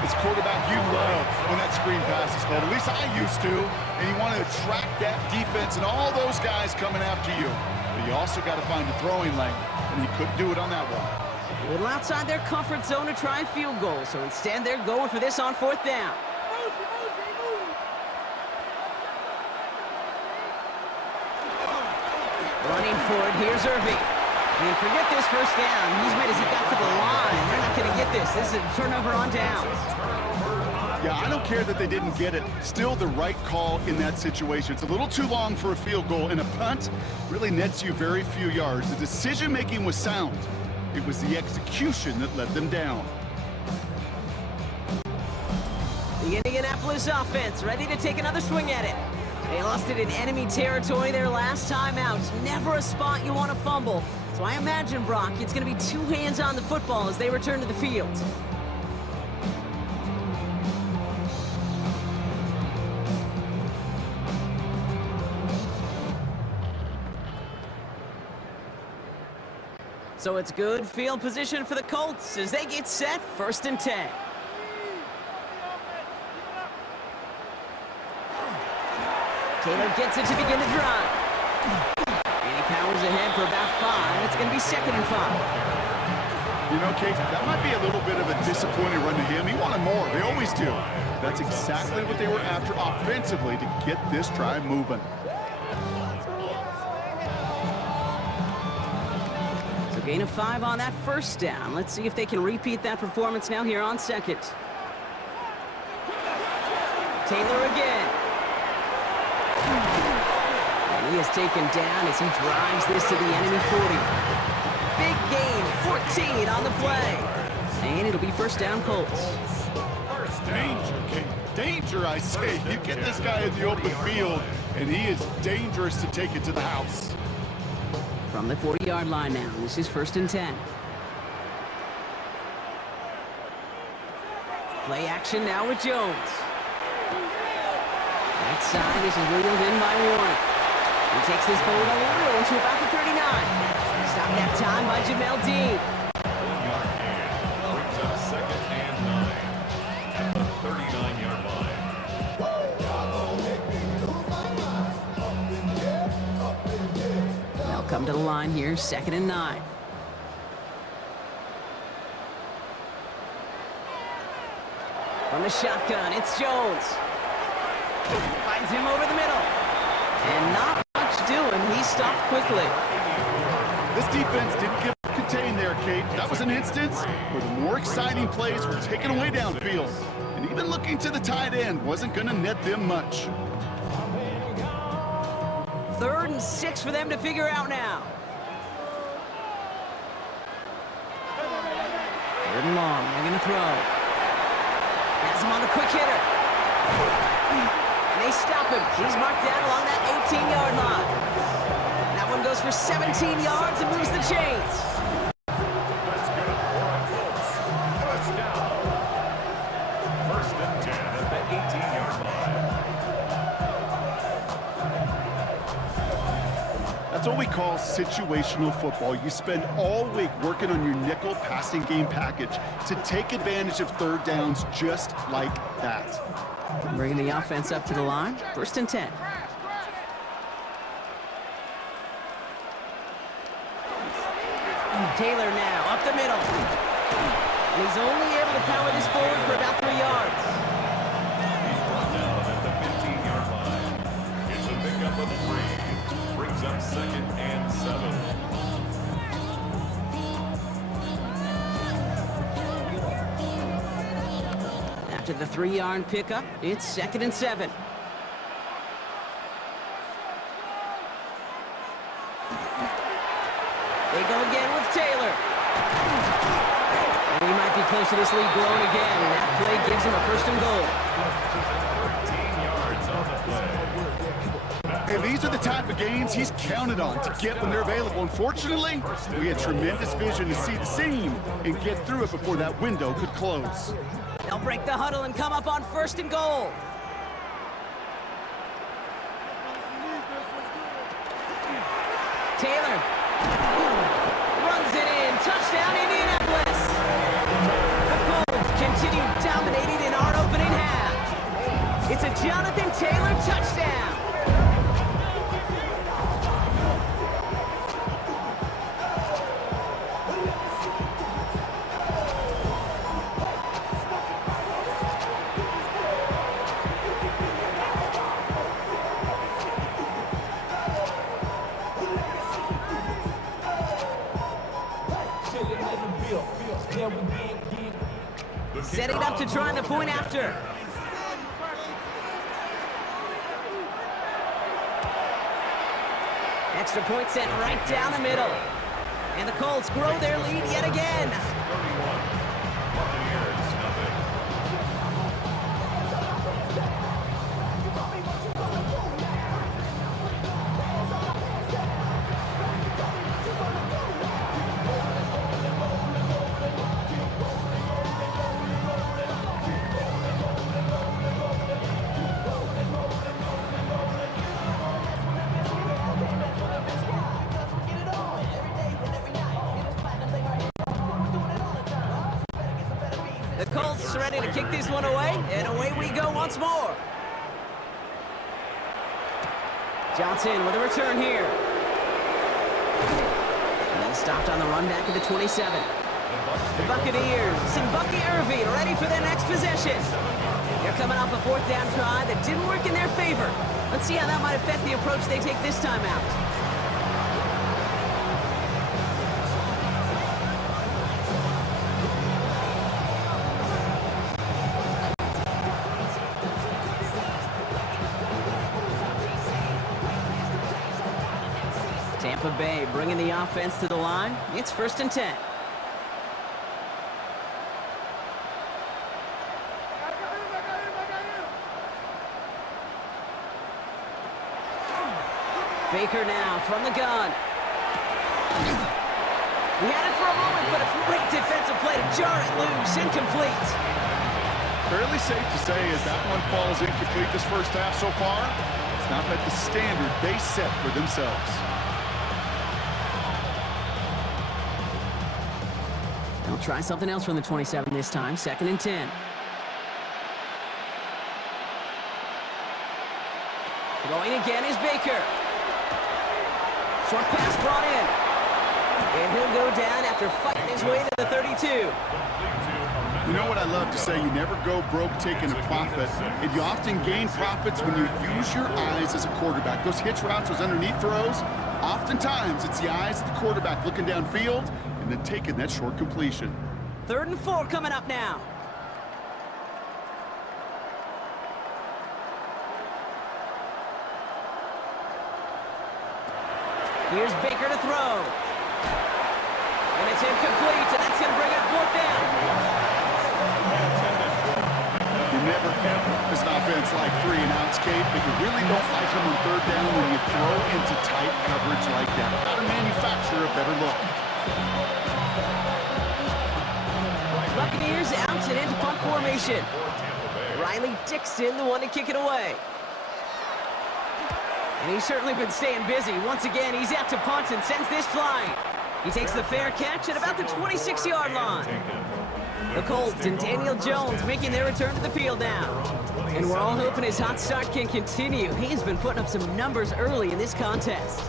As quarterback, you love when that screen pass is called. At least I used to. And you want to attract that defense and all those guys coming after you. But you also got to find the throwing lane, and he couldn't do it on that one. A little outside their comfort zone to try and field goal, so instead they're going for this on 4th down. Running for it, here's Irving. And forget this 1st down. He's made as he got to the line. They're not going to get this. This is a turnover on downs. Yeah, I don't care that they didn't get it. Still the right call in that situation. It's a little too long for a field goal, and a punt really nets you very few yards. The decision-making was sound. It was the execution that let them down. The Indianapolis offense ready to take another swing at it. They lost it in enemy territory their last time out. Never a spot you want to fumble. So I imagine, Brock, it's going to be 2 hands on the football as they return to the field. So it's good field position for the Colts as they get set 1st and 10. Taylor gets it to begin the drive. And he powers ahead for about 5. It's going to be 2nd and 5. You know, Kate, that might be a little bit of a disappointing run to him. He wanted more. They always do. That's exactly what they were after offensively to get this drive moving. So gain of 5 on that 1st down. Let's see if they can repeat that performance now here on 2nd. Taylor again. And he is taken down as he drives this to the enemy 40. Big gain, 14 on the play. And it'll be 1st down Colts. Danger, King. Danger, I say. You get this guy in the open field, and he is dangerous to take it to the house. From the 40-yard line now, this is 1st and 10. Play action now with Jones. Right side, this is wheeled in by Warren. He takes this forward a little to about the 39. Stop that time by Jamel Dean. Brings up 2nd and 9 at the 39-yard line. They'll come to the line here, 2nd and 9. From the shotgun, it's Jones. Finds him over the middle. And not much doing. He stopped quickly. This defense didn't get contained there, Kate. That was an instance where the more exciting plays were taken away downfield. And even looking to the tight end wasn't going to net them much. 3rd and 6 for them to figure out now. 3rd and long. They're going to throw. Has him on a quick hitter. And they stop him. He's marked down along that 18-yard line. That one goes for 17 yards and moves the chains. That's good for the Colts. First down. First and 10 at the 18-yard line. That's what we call situational football. You spend all week working on your nickel passing game package to take advantage of third downs just like that. Bringing the offense up to the line. First and 10. Taylor now up the middle. And he's only able to power this forward for about 3 yards. He's brought down at the 15-yard line. It's a pickup of 3. Brings up second and 7. After the 3-yard pickup, it's second and 7. They go again with Taylor. And he might be close to this lead growing again. That play gives him a first and goal. 13 yards on the play. And these are the type of games he's counted on to get when they're available. Unfortunately, we had tremendous vision to see the seam and get through it before that window could close. They'll break the huddle and come up on first and goal. Taylor runs it in. Touchdown, Indianapolis. The Colts continue dominating in our opening half. It's a Jonathan Taylor touchdown. Setting up to try the point after. Extra point sent right down the middle. And the Colts grow their lead yet again. 31. Buccaneers, nothing. The Colts ready to kick this one away, and away we go once more. Johnson with a return here. And then stopped on the run back at the 27. The Buccaneers and Bucky Irving ready for their next possession. They're coming off a fourth down try that didn't work in their favor. Let's see how that might affect the approach they take this time out. Tampa Bay bringing the offense to the line. It's first and 10. Baker now from the gun. We had it for a moment, but a great defensive play to jar it loose. Incomplete. Fairly safe to say as that one falls incomplete this first half so far, it's not met the standard they set for themselves. They'll try something else from the 27 this time. Second and 10. Throwing again is Baker. Short pass brought in. And he'll go down after fighting his way to the 32. You know what I love to say? You never go broke taking a profit. And you often gain profits when you use your eyes as a quarterback. Those hitch routes, those underneath throws, oftentimes it's the eyes of the quarterback looking downfield and then taking that short completion. 3rd and 4 coming up now. Here's Baker to throw. And it's incomplete, and that's going to bring up 4th down. You never forever as an offense like 3-and-outs, Kate, but you really don't like them on third down when you throw into tight coverage like that. Got to manufacture a better look. Buccaneers out and into punt formation. Riley Dixon, the one to kick it away. And he's certainly been staying busy. Once again, he's out to punt and sends this flying. He takes the fair catch at about the 26-yard line. The Colts and Daniel Jones making their return to the field now. And we're all hoping his hot start can continue. He has been putting up some numbers early in this contest.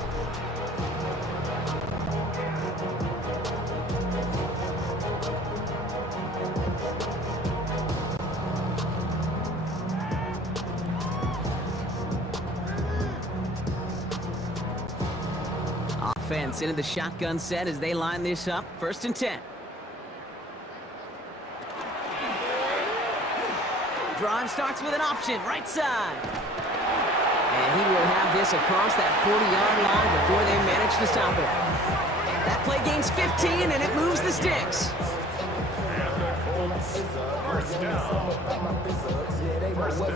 Offense into the shotgun set as they line this up. 1st and 10. Drive starts with an option, right side. And he will have this across that 40-yard line before they manage to stop it. That play gains 15, and it moves the sticks.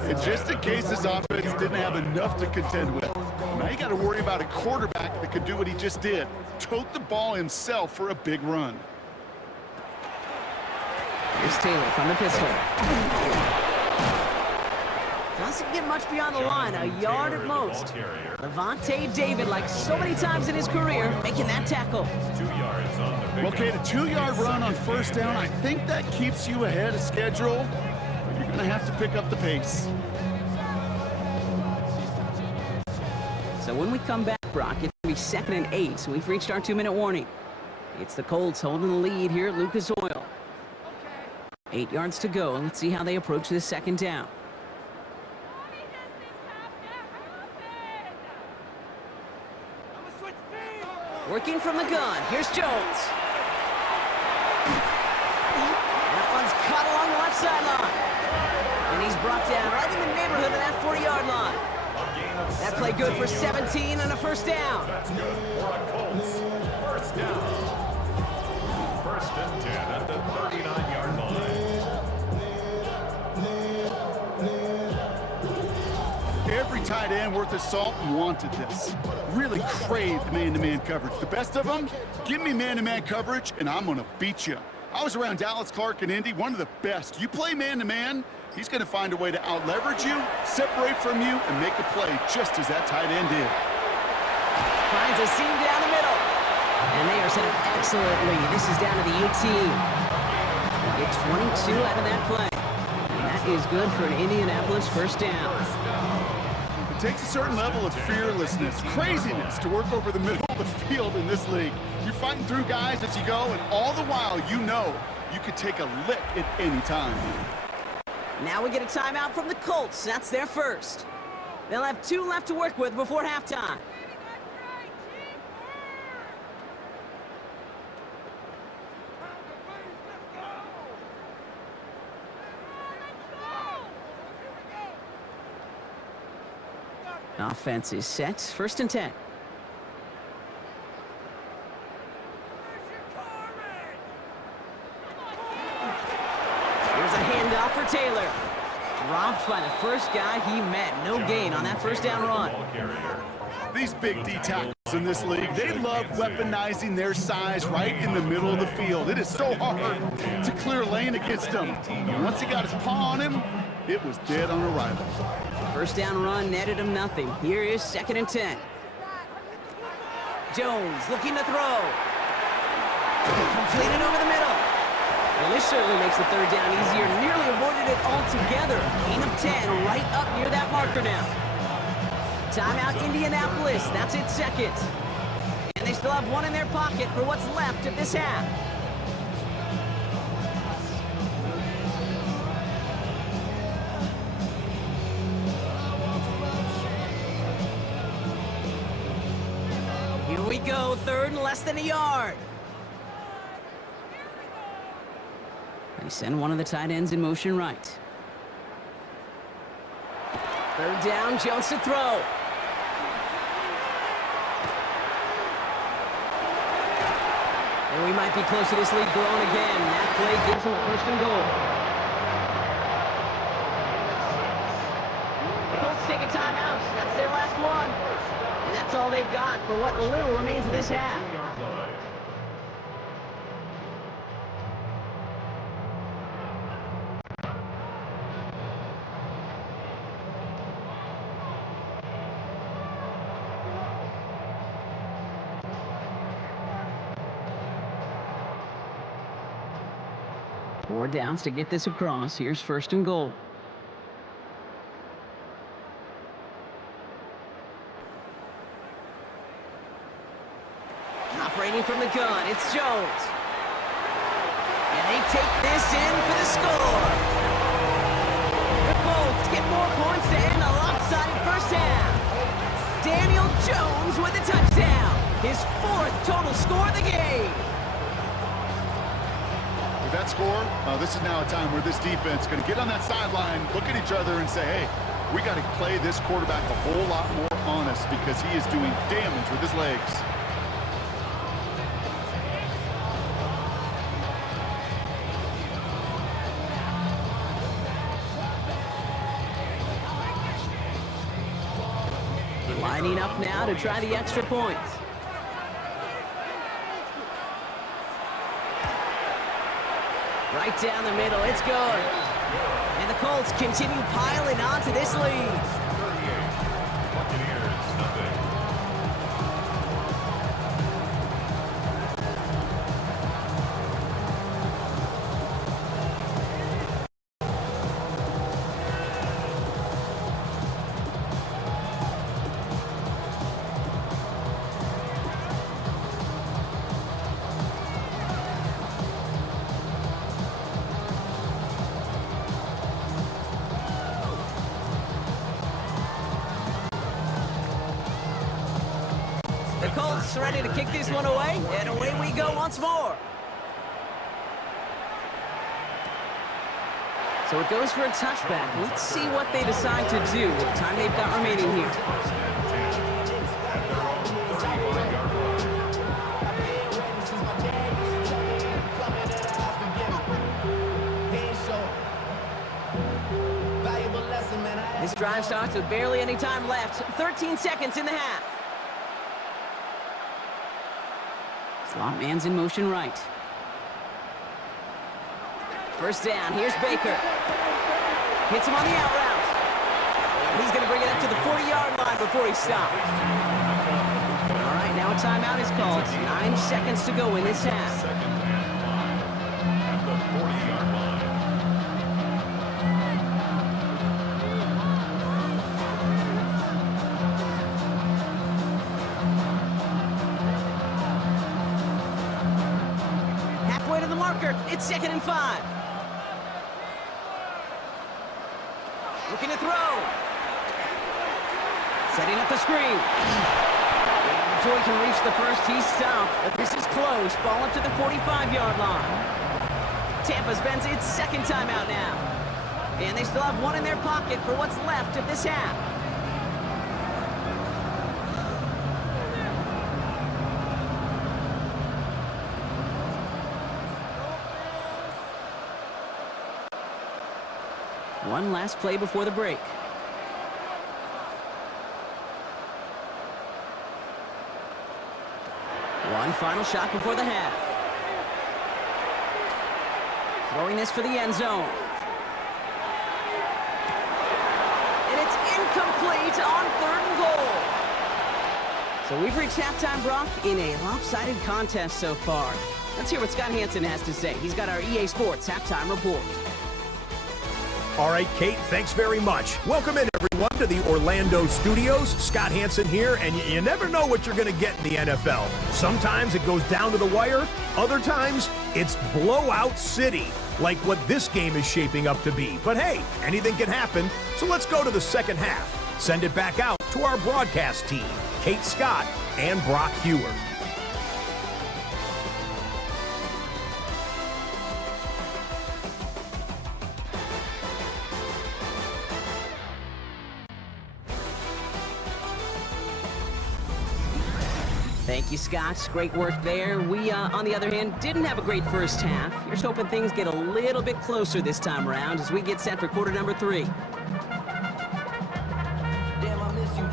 And just in case this offense didn't have enough to contend with, now you got to worry about a quarterback that could do what he just did. Tote the ball himself for a big run. Here's Taylor from the pistol. Doesn't get much beyond the line, a yard at most. Levante David, like so many times in his career, making that tackle. 2 yards on the big Okay, the 2-yard run on 1st down, I think that keeps you ahead of schedule. But you're going to have to pick up the pace. So when we come back, Brock, it's going to be 2nd and 8, so we've reached our 2-minute warning. It's the Colts holding the lead here at Lucas Oil. 8 yards to go, and let's see how they approach this 2nd down. Working from the gun. Here's Jones. That one's caught along the left sideline. And he's brought down right in the neighborhood of that 40-yard line. That play good for 17 and a 1st down. That's good for a Colts. 1st down. 1st and 10 at the 39-yard line. Every tight end worth his salt wanted this. Really craved man-to-man coverage. The best of them, give me man-to-man coverage, and I'm going to beat you. I was around Dallas Clark and Indy, one of the best. You play man-to-man, he's going to find a way to out-leverage you, separate from you, and make a play just as that tight end did. Finds a seam down the middle. And they are set up excellently. This is down to the 18. They get 22 out of that play. And that is good for an Indianapolis 1st down. It takes a certain level of fearlessness, craziness to work over the middle of the field in this league. You're fighting through guys as you go, and all the while you know you could take a lick at any time. Now we get a timeout from the Colts. That's their first. They'll have 2 left to work with before halftime. Offense is set. 1st and 10. Here's a handoff for Taylor. Dropped by the first guy he met. No gain on that 1st down run. These big D tackles in this league, they love weaponizing their size right in the middle of the field. It is so hard to clear lane against them. And once he got his paw on him, it was dead on arrival. 1st down run netted him nothing. Here is 2nd and 10. Jones looking to throw. Completed over the middle. Well, this certainly makes the 3rd down easier. Nearly avoided it altogether. Gain of 10 right up near that marker now. Timeout Indianapolis. That's its 2nd. And they still have 1 in their pocket for what's left of this half. Here we go, 3rd and less than a yard. They send one of the tight ends in motion right. 3rd down, Jones to throw. And we might be close to this lead growing again. That play gives them a 1st and goal. Colts take a timeout. That's their last one. And that's all they've got for what little remains of this half. Four downs to get this across. Here's first and goal. Operating from the gun, it's Jones. And they take this in for the score. The Colts get more points to end a lopsided first half. Daniel Jones with a touchdown. His fourth total score of the game. With that score, this is now a time where this defense is going to get on that sideline, look at each other and say, hey, we got to play this quarterback a whole lot more honest because he is doing damage with his legs. Lining up now to try the extra point. Right down the middle, it's good. And the Colts continue piling on to this lead. 38, Buccaneers, nothing. The Colts ready to kick this one away, and away we go once more. So it goes for a touchback. Let's see what they decide to do with the time they've got remaining here. First and 10 at their own 35-yard line. This drive starts with barely any time left. 13 seconds in the half. Slot man's in motion right. First down, here's Baker. Hits him on the out route. And he's going to bring it up to the 40-yard line before he stops. All right, now a timeout is called. 9 seconds to go in this half. Second and 5 at the 40-yard line. Halfway to the marker, it's 2nd and 5. Looking to throw. Setting up the screen. And before he can reach the first, he's stopped. But this is close. Ball up to the 45-yard line. Tampa spends its second timeout now. And they still have one in their pocket for what's left of this half. One last play before the break. One final shot before the half. Throwing this for the end zone. And it's incomplete on 3rd and goal. So we've reached halftime, Brock, in a lopsided contest so far. Let's hear what Scott Hansen has to say. He's got our EA Sports halftime report. All right, Kate, thanks very much. Welcome in, everyone, to the Orlando studios. Scott Hansen here, and you never know what you're going to get in the NFL. Sometimes it goes down to the wire. Other times, it's blowout city, like what this game is shaping up to be. But hey, anything can happen, so let's go to the second half. Send it back out to our broadcast team, Kate Scott and Brock Hewer. Thank you, Scott. Great work there. We, on the other hand, didn't have a great first half. Here's hoping things get a little bit closer this time around as we get set for quarter number 3.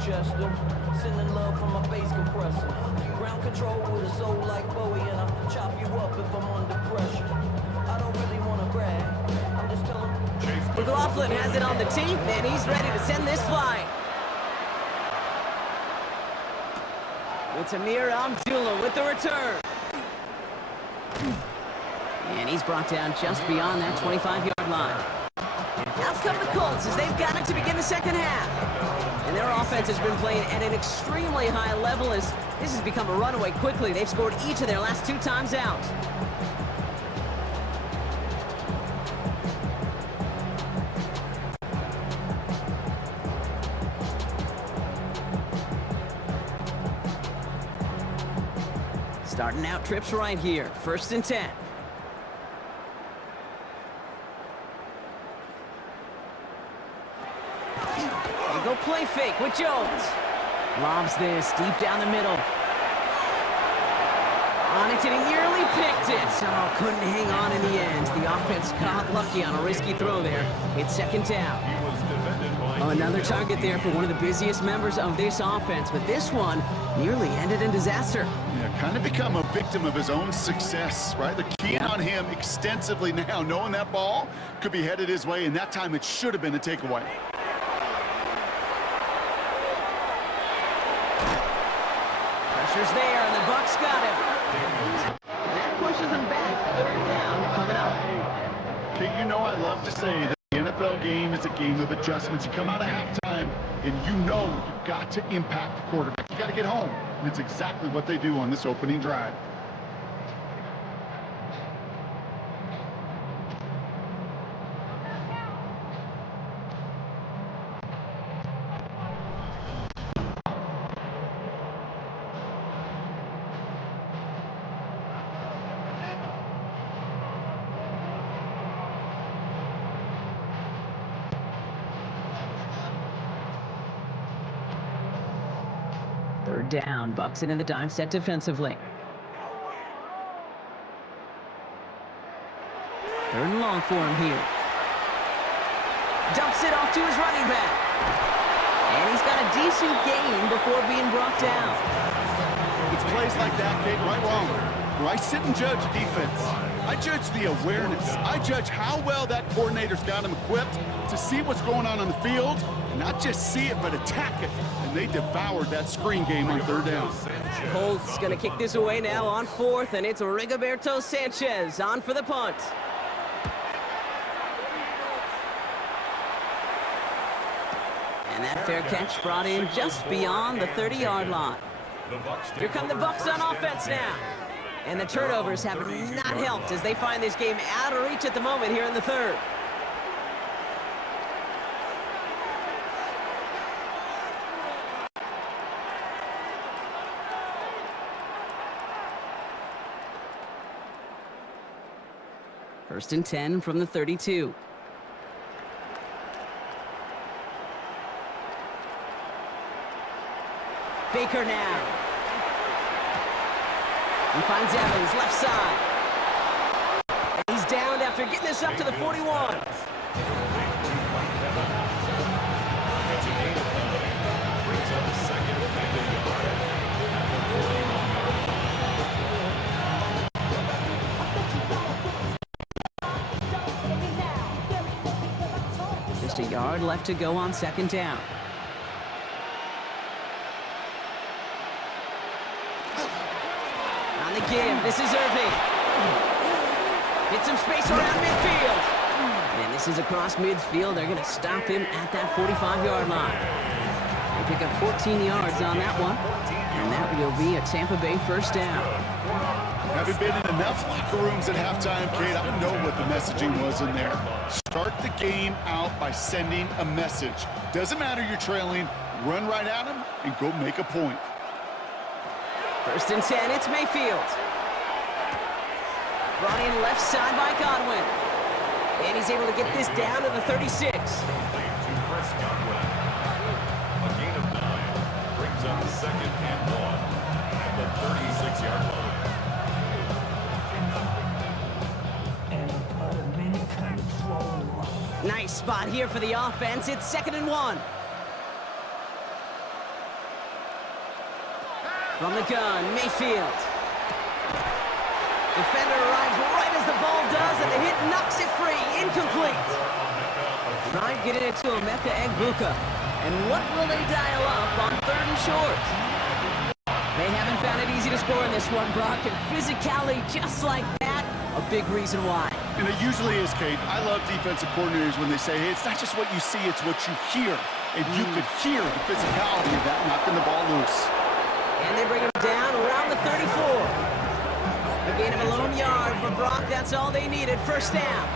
Chester. Sending love from my bass compressor. Ground control with a soul like Bowie, and I'll chop you up if I'm under pressure. I don't really want to brag. I'm just telling. McLaughlin has it on the tee, and he's ready to send this flying. It's Amir Abdullah with the return. And he's brought down just beyond that 25-yard line. Out come the Colts as they've got it to begin the second half. And their offense has been playing at an extremely high level as this has become a runaway quickly. They've scored each of their last 2 times out. Starting out trips right here. 1st and 10. They go play fake with Jones. Lobs this deep down the middle. On it, and he nearly picked it. Oh, couldn't hang on in the end. The offense got lucky on a risky throw there. It's 2nd down. Oh, another target there for one of the busiest members of this offense, but this one nearly ended in disaster. Yeah, kind of become a victim of his own success, right? They're keying on him extensively now, knowing that ball could be headed his way, and that time it should have been a takeaway. Pressure's there, and the Bucs got him. That pushes him back. 3rd down coming up. Okay, you know I love to say that the NFL game is a game of adjustments. You come out of halftime, and you know you've got to impact the quarterback. You got to get home, and it's exactly what they do on this opening drive. Down, Bucs it in the dime set defensively. 3rd and long for him here. Dumps it off to his running back. And he's got a decent gain before being brought down. It's plays like that, Kate, right wrong. Where I sit and judge defense. I judge the awareness. I judge how well that coordinator's got him equipped to see what's going on the field, and not just see it, but attack it. And they devoured that screen game on 3rd down. Colts going to kick this away now on 4th, and it's Rigoberto Sanchez on for the punt. And that fair catch brought in just beyond the 30-yard line. Here come the Bucs on offense now. And the turnovers have not helped as they find this game out of reach at the moment here in the 3rd. First and 10 from the 32. Baker now. He finds Evans, left side. And he's down after getting this up to the 41. Just a yard left to go on 2nd down. On the give, this is Irving. Get some space around midfield. And this is across midfield. They're going to stop him at that 45-yard line. They pick up 14 yards on that one. And that will be a Tampa Bay 1st down. Having been in enough locker rooms at halftime, Kate, I know what the messaging was in there. Start the game out by sending a message. Doesn't matter you're trailing, run right at them and go make a point. 1st and 10, it's Mayfield. Brought in left side by Godwin. And he's able to get this down to the 36. A gain of 9 brings up 2nd and 1 at the 36-yard line. Nice spot here for the offense. It's 2nd and 1. From the gun, Mayfield. Defender arrives right as the ball does, and the hit knocks it free. Incomplete. Try getting it to Emeka Egbuka. And what will they dial up on 3rd and short? They haven't found it easy to score in this one, Brock, and physicality just like that, a big reason why. And it usually is, Kate. I love defensive coordinators when they say, hey, it's not just what you see, it's what you hear. And you could hear the physicality of that knocking the ball loose. And they bring him down around the 34. A gain of a lone yard, but Brock, that's all they needed. First down.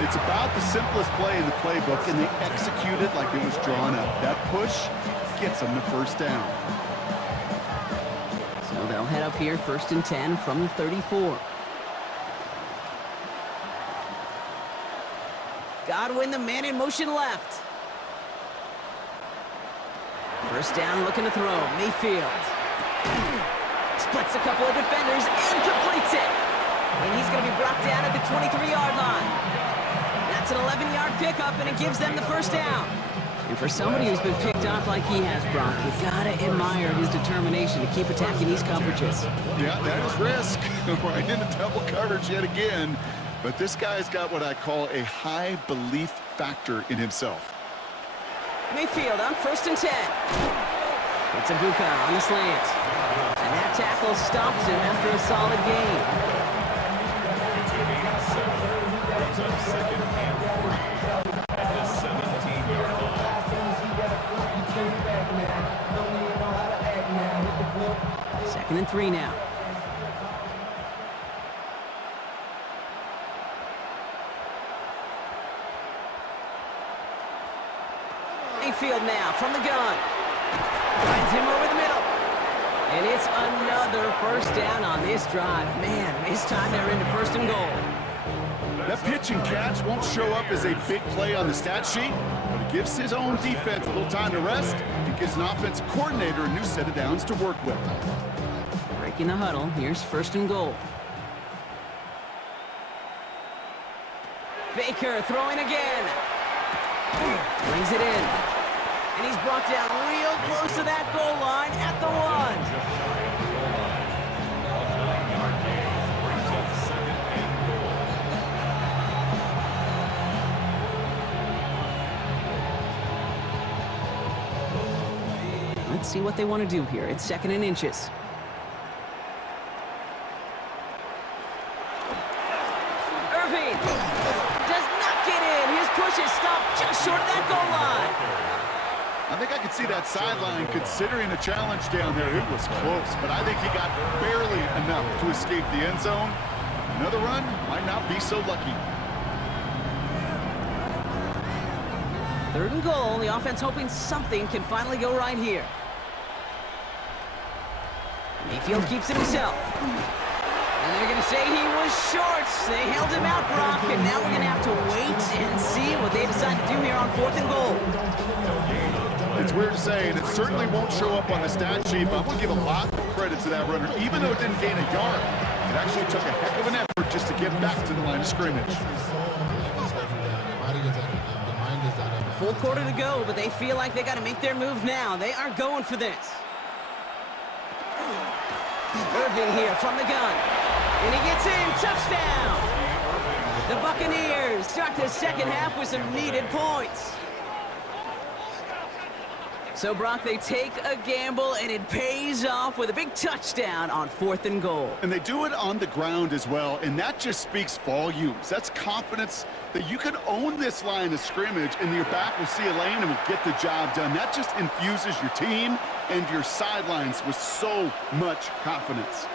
It's about the simplest play in the playbook, and they execute it like it was drawn up. That push gets them the first down. So they'll head up here, 1st and 10 from the 34. Godwin, the man in motion left. First down, looking to throw. Mayfield. Splits a couple of defenders and completes it. And he's going to be brought down at the 23-yard line. That's an 11-yard pickup, and it gives them the first down. And for somebody who's been picked off like he has, Brock, you gotta admire his determination to keep attacking these coverages. Yeah, that is risk. Right into double coverage yet again. But this guy's got what I call a high belief factor in himself. Mayfield on 1st and 10. It's Egbuka on the slant. And that tackle stops him after a solid gain. It's a gain of 7. Brings up 2nd and 3 at the 17-yard line. 2nd and 3 now. Mayfield now from the gun. Finds him over the middle. And it's another first down on this drive. Man, this time they're into 1st and goal. That pitch and catch won't show up as a big play on the stat sheet, but it gives his own defense a little time to rest and gives an offensive coordinator a new set of downs to work with. Breaking the huddle, here's 1st and goal. Baker throwing again. Brings it in. And he's brought down real close to that goal line at the 1. Let's see what they want to do here. It's 2nd and inches. Irving does not get in. His push is stopped just short of that goal line. I think I could see that sideline considering a challenge down there. It was close, but I think he got barely enough to escape the end zone. Another run might not be so lucky. 3rd and goal. The offense hoping something can finally go right here. Mayfield keeps it himself. And they're going to say he was short. They held him out, Brock, and now we're going to have to wait and see what they decide to do here on 4th and goal. It's weird to say, and it certainly won't show up on the stat sheet, but I will give a lot of credit to that runner. Even though it didn't gain a yard, it actually took a heck of an effort just to get back to the line of scrimmage. Full quarter to go, but they feel like they got to make their move now. They are going for this. Irving here from the gun. And he gets in. Touchdown! The Buccaneers start the 2nd half with some needed points. So, Brock, they take a gamble, and it pays off with a big touchdown on 4th and goal. And they do it on the ground as well, and that just speaks volumes. That's confidence that you can own this line of scrimmage, and your back will see a lane and will get the job done. That just infuses your team and your sidelines with so much confidence.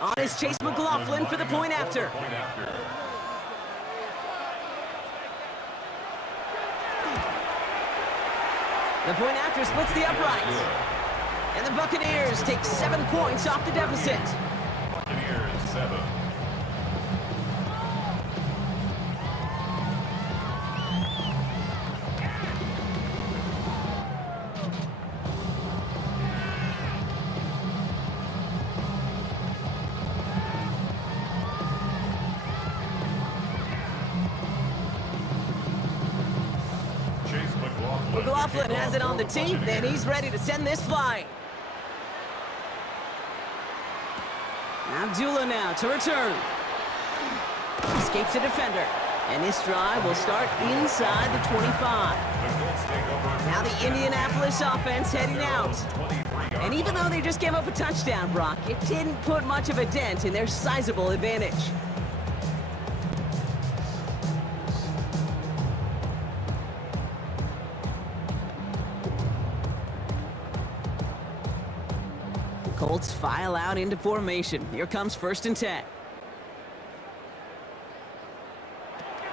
On is Chase McLaughlin for the point after. The point after splits the uprights. And the Buccaneers take 7 points off the deficit. Buccaneers 7. McLaughlin has it on the team, and he's ready to send this flying. Abdullah now to return. Escapes a defender. And this drive will start inside the 25. Now the Indianapolis offense heading out. And even though they just gave up a touchdown, Brock, it didn't put much of a dent in their sizable advantage. Colts file out into formation. Here comes 1st and 10.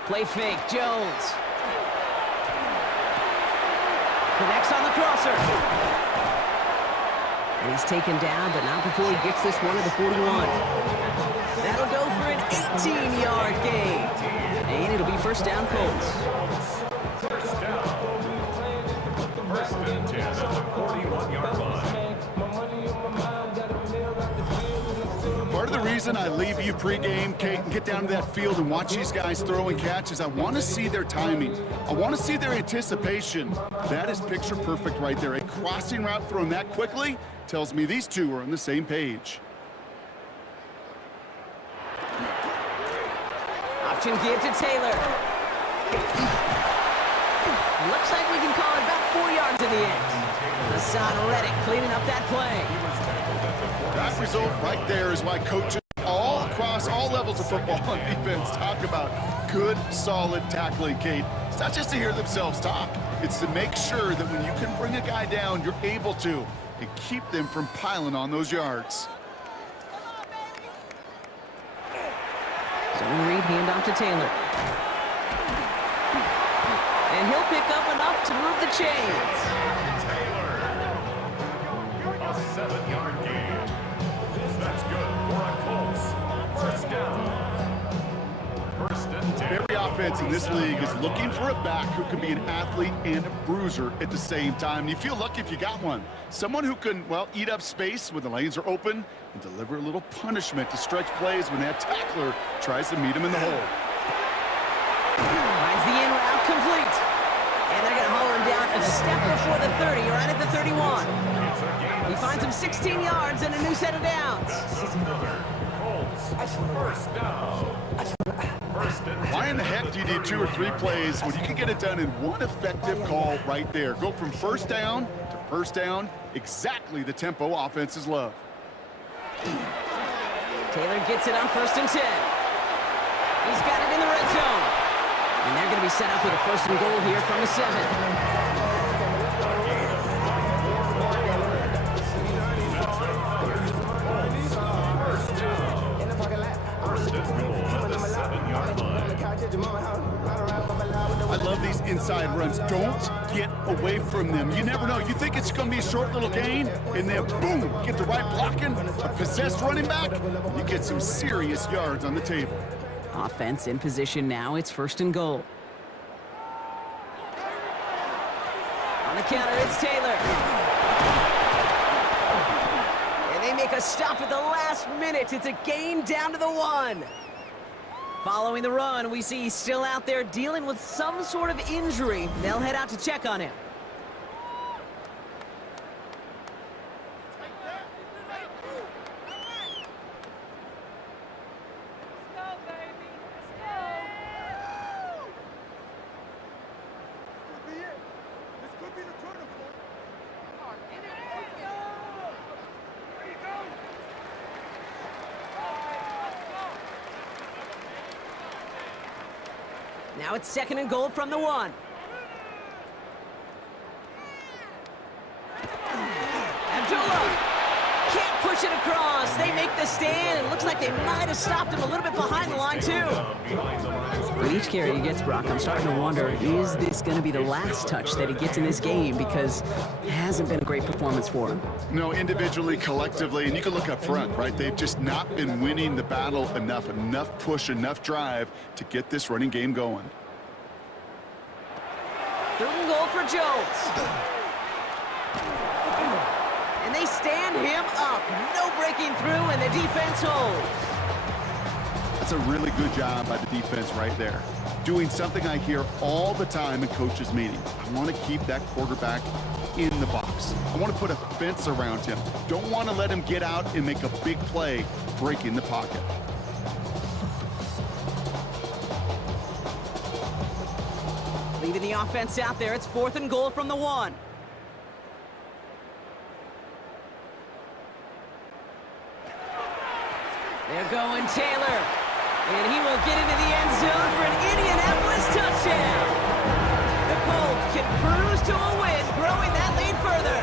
Play fake, Jones. Connects on the crosser. And he's taken down, but not before he gets this one to the 41. That'll go for an 18-yard gain. And it'll be 1st down Colts. 1st down. 1st and 10 at the 41-yard line. Part of the reason I leave you pregame, Kate, and get down to that field and watch these guys throw and catch is I want to see their timing. I want to see their anticipation. That is picture perfect right there. A crossing route thrown that quickly tells me these two are on the same page. Option give to Taylor. Looks like we can call it about 4 yards in the end. Hassan Reddick cleaning up that play. That result right there is why coaches all across all levels of football and defense talk about good, solid tackling, Kate. It's not just to hear themselves talk. It's to make sure that when you can bring a guy down, you're able to and keep them from piling on those yards. Zone read handoff to Taylor. And he'll pick up enough to move the chains. Taylor. A 7-yard gain. That's good for a Colts. 1st down. 1st and 10. Every offense in this league is looking for a back who can be an athlete and a bruiser at the same time. You feel lucky if you got one. Someone who can, well, eat up space when the lanes are open and deliver a little punishment to stretch plays when that tackler tries to meet him in the hole. Finds the in route complete. And they're going to haul him down a step before the 30, right at the 31. He finds him 16 yards and a new set of downs. Colts. 1st down. 1st and 10. Why in the heck do you need 2 or 3 plays when you can get it done in one effective call right there? Go from 1st down to 1st down, exactly the tempo offenses love. Taylor gets it on 1st and 10. He's got it in the red zone. And they're going to be set up with a 1st and goal here from the 7. I love these inside runs. Don't get away from them. You never know. You think it's going to be a short little gain, and then boom, get the right blocking, a possessed running back, you get some serious yards on the table. Offense in position now. It's 1st and goal. On the counter, it's Taylor. And they make a stop at the last minute. It's a gain down to the 1. Following the run, we see he's still out there dealing with some sort of injury. They'll head out to check on him. Now it's 2nd and goal from the 1. Abdullah can't push it across. They make the stand. It looks like they might have stopped him a little bit behind the line, too. With each carry he gets, Brock, I'm starting to wonder, is this going to be the last touch that he gets in this game? Because it hasn't been a great performance for him. No, individually, collectively, and you can look up front, right? They've just not been winning the battle enough push, enough drive to get this running game going. 3rd and goal for Jones. And they stand him up. No breaking through, and the defense holds. That's a really good job by the defense right there. Doing something I hear all the time in coaches' meetings. I want to keep that quarterback in the box. I want to put a fence around him. Don't want to let him get out and make a big play, breaking the pocket. Leaving the offense out there. It's 4th and goal from the 1. They're going Taylor. And he will get into the end zone for an Indianapolis touchdown. The Colts can cruise to a win, growing that lead further.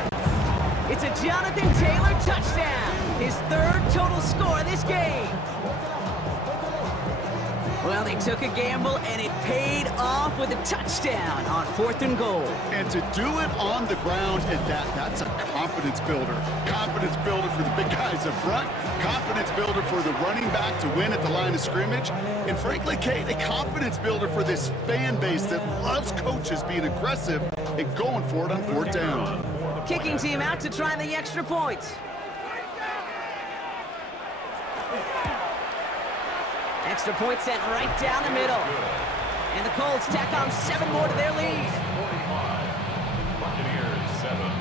It's a Jonathan Taylor touchdown. His 3rd total score this game. Well, they took a gamble, and it paid off with a touchdown on 4th and goal. And to do it on the ground at that's a confidence builder. Confidence builder for the big guys up front. Confidence builder for the running back to win at the line of scrimmage. And frankly, Kate, a confidence builder for this fan base that loves coaches being aggressive and going for it on 4th down. Kicking team out to try the extra points. Extra point sent right down the middle. And the Colts tack on 7 more to their lead. 45. Buccaneers 7.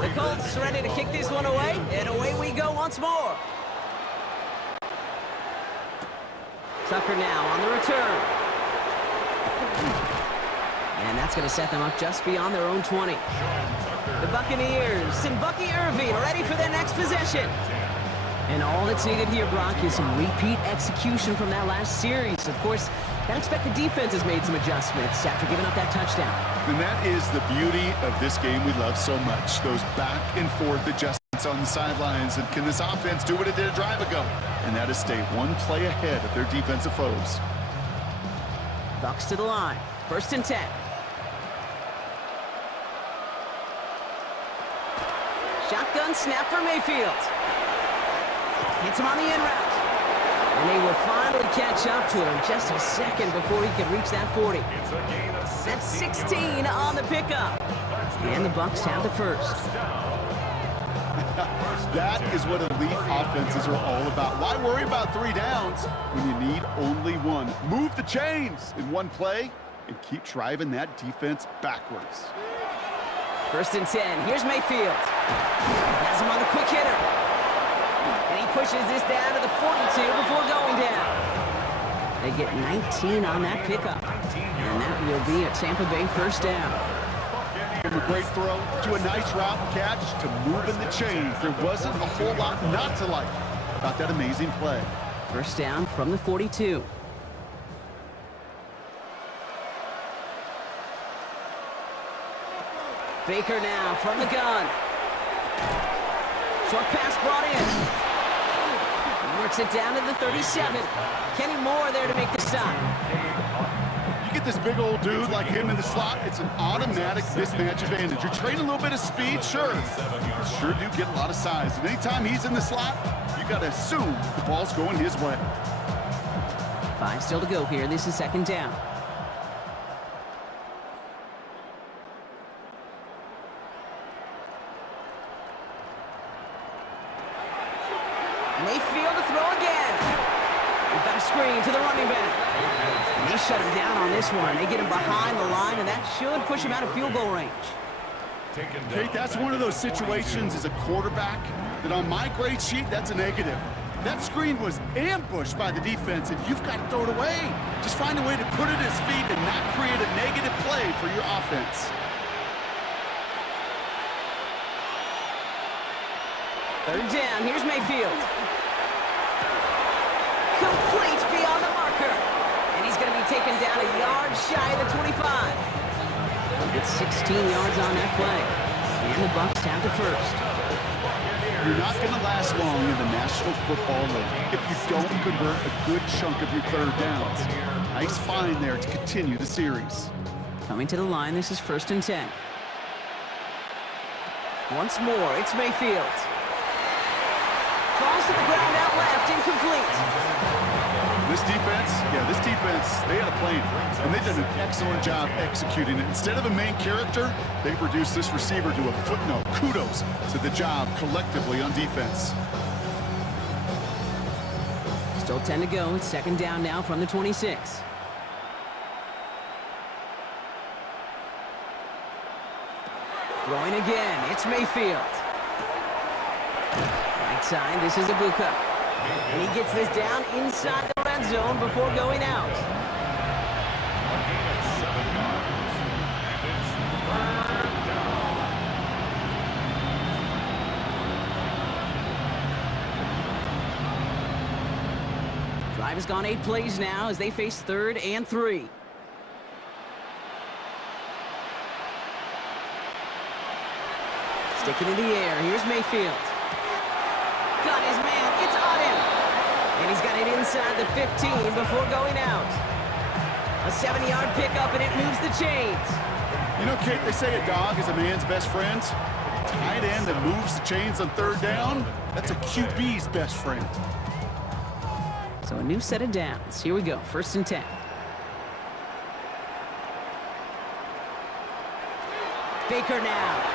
The Colts ready to kick this one away, and away we go once more. Tucker now on the return. And that's going to set them up just beyond their own 20. The Buccaneers and Bucky Irving ready for their next possession. And all that's needed here, Brock, is some repeat execution from that last series. Of course, I expect the defense has made some adjustments after giving up that touchdown. And that is the beauty of this game we love so much. Those back and forth adjustments on the sidelines. And can this offense do what it did a drive ago? And that is stay one play ahead of their defensive foes. Bucks to the line. 1st and 10. Shotgun snap for Mayfield. Hits him on the in route. And they will finally catch up to him just a second before he could reach that 40. That's 16 on the pickup. And the Bucks have the 1st. That is what elite offenses are all about. Why worry about 3 downs when you need only 1? Move the chains in one play and keep driving that defense backwards. 1st and 10. Here's Mayfield. Has him on the quick hitter. And he pushes this down to the 42 before going down. They get 19 on that pickup. And that will be a Tampa Bay 1st down. From a great throw to a nice route catch to moving the chains. There wasn't a whole lot not to like about that amazing play. 1st down from the 42. Baker now from the gun. Short pass brought in. He works it down to the 37. Kenny Moore there to make the stop. You get this big old dude like him in the slot, it's an automatic mismatch advantage. You're trading a little bit of speed, sure. You sure do get a lot of size. And anytime he's in the slot, you got to assume the ball's going his way. 5 still to go here. This is 2nd down. Mayfield to throw again. We've got a screen to the running back. And they shut him down on this one. They get him behind the line, and that should push him out of field goal range. Kate, that's one of those situations as a quarterback that on my grade sheet, that's a negative. That screen was ambushed by the defense, and you've got to throw it away. Just find a way to put it at his feet and not create a negative play for your offense. 3rd down. Here's Mayfield. Complete beyond the marker. And he's going to be taken down a yard shy of the 25. He'll get 16 yards on that play. And the Bucks have the 1st. You're not going to last long in the National Football League if you don't convert a good chunk of your third downs. Nice find there to continue the series. Coming to the line, this is 1st and 10. Once more, it's Mayfield. Falls to the ground out left, incomplete. This defense, they had a plan, and they've done an excellent job executing it. Instead of a main character, they've reduced this receiver to a footnote. Kudos to the job collectively on defense. Still 10 to go. It's 2nd down now from the 26. Throwing again, it's Mayfield. Right side, this is Ibuka. And he gets this down inside the red zone before going out. Drive has gone 8 plays now as they face 3rd and 3. Sticking in the air, here's Mayfield. Got his man, it's on him. And he's got it inside the 15 before going out. A 7-yard pickup and it moves the chains. You know, Kate, they say a dog is a man's best friend. A tight end that moves the chains on 3rd down, that's a QB's best friend. So a new set of downs. Here we go, 1st and 10. Baker now.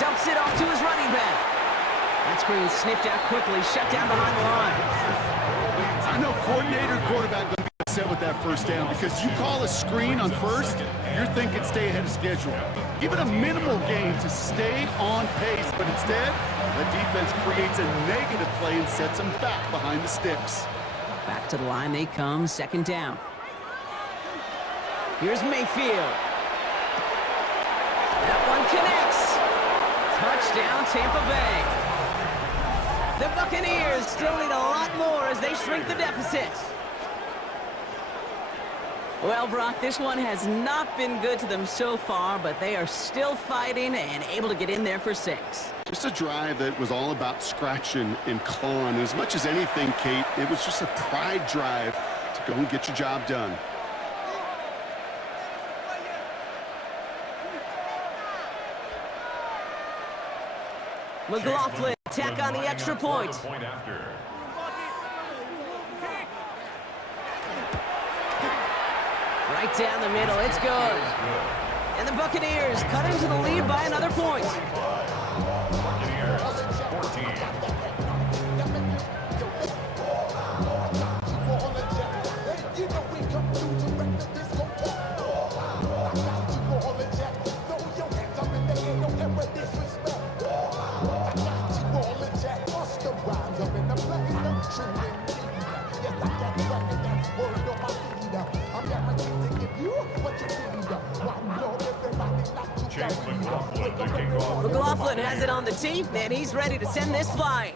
Dumps it off to his running back. That screen sniffed out quickly, shut down behind the line. I know coordinator, quarterback going to be upset with that 1st down because you call a screen on 1st, you're thinking stay ahead of schedule. Give it a minimal gain to stay on pace, but instead, the defense creates a negative play and sets them back behind the sticks. Back to the line they come, 2nd down. Here's Mayfield. That one connects. Touchdown, Tampa Bay. The Buccaneers still need a lot more as they shrink the deficit. Well, Brock, this one has not been good to them so far, but they are still fighting and able to get in there for 6. Just a drive that was all about scratching and clawing. As much as anything, Kate, it was just a pride drive to go and get your job done. McLaughlin, tack on the extra point. Right down the middle, it's good. And the Buccaneers cut into the lead by another point. Buccaneers, 14. McLaughlin has it on the tee, and he's ready to send this flying.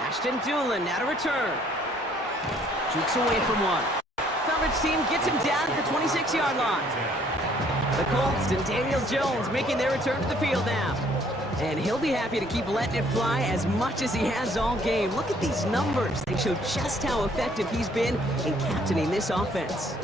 Ashton Doolin now to return. Jukes away from one. Coverage team gets him down at the 26-yard line. The Colts and Daniel Jones making their return to the field now. And he'll be happy to keep letting it fly as much as he has all game. Look at these numbers. They show just how effective he's been in captaining this offense.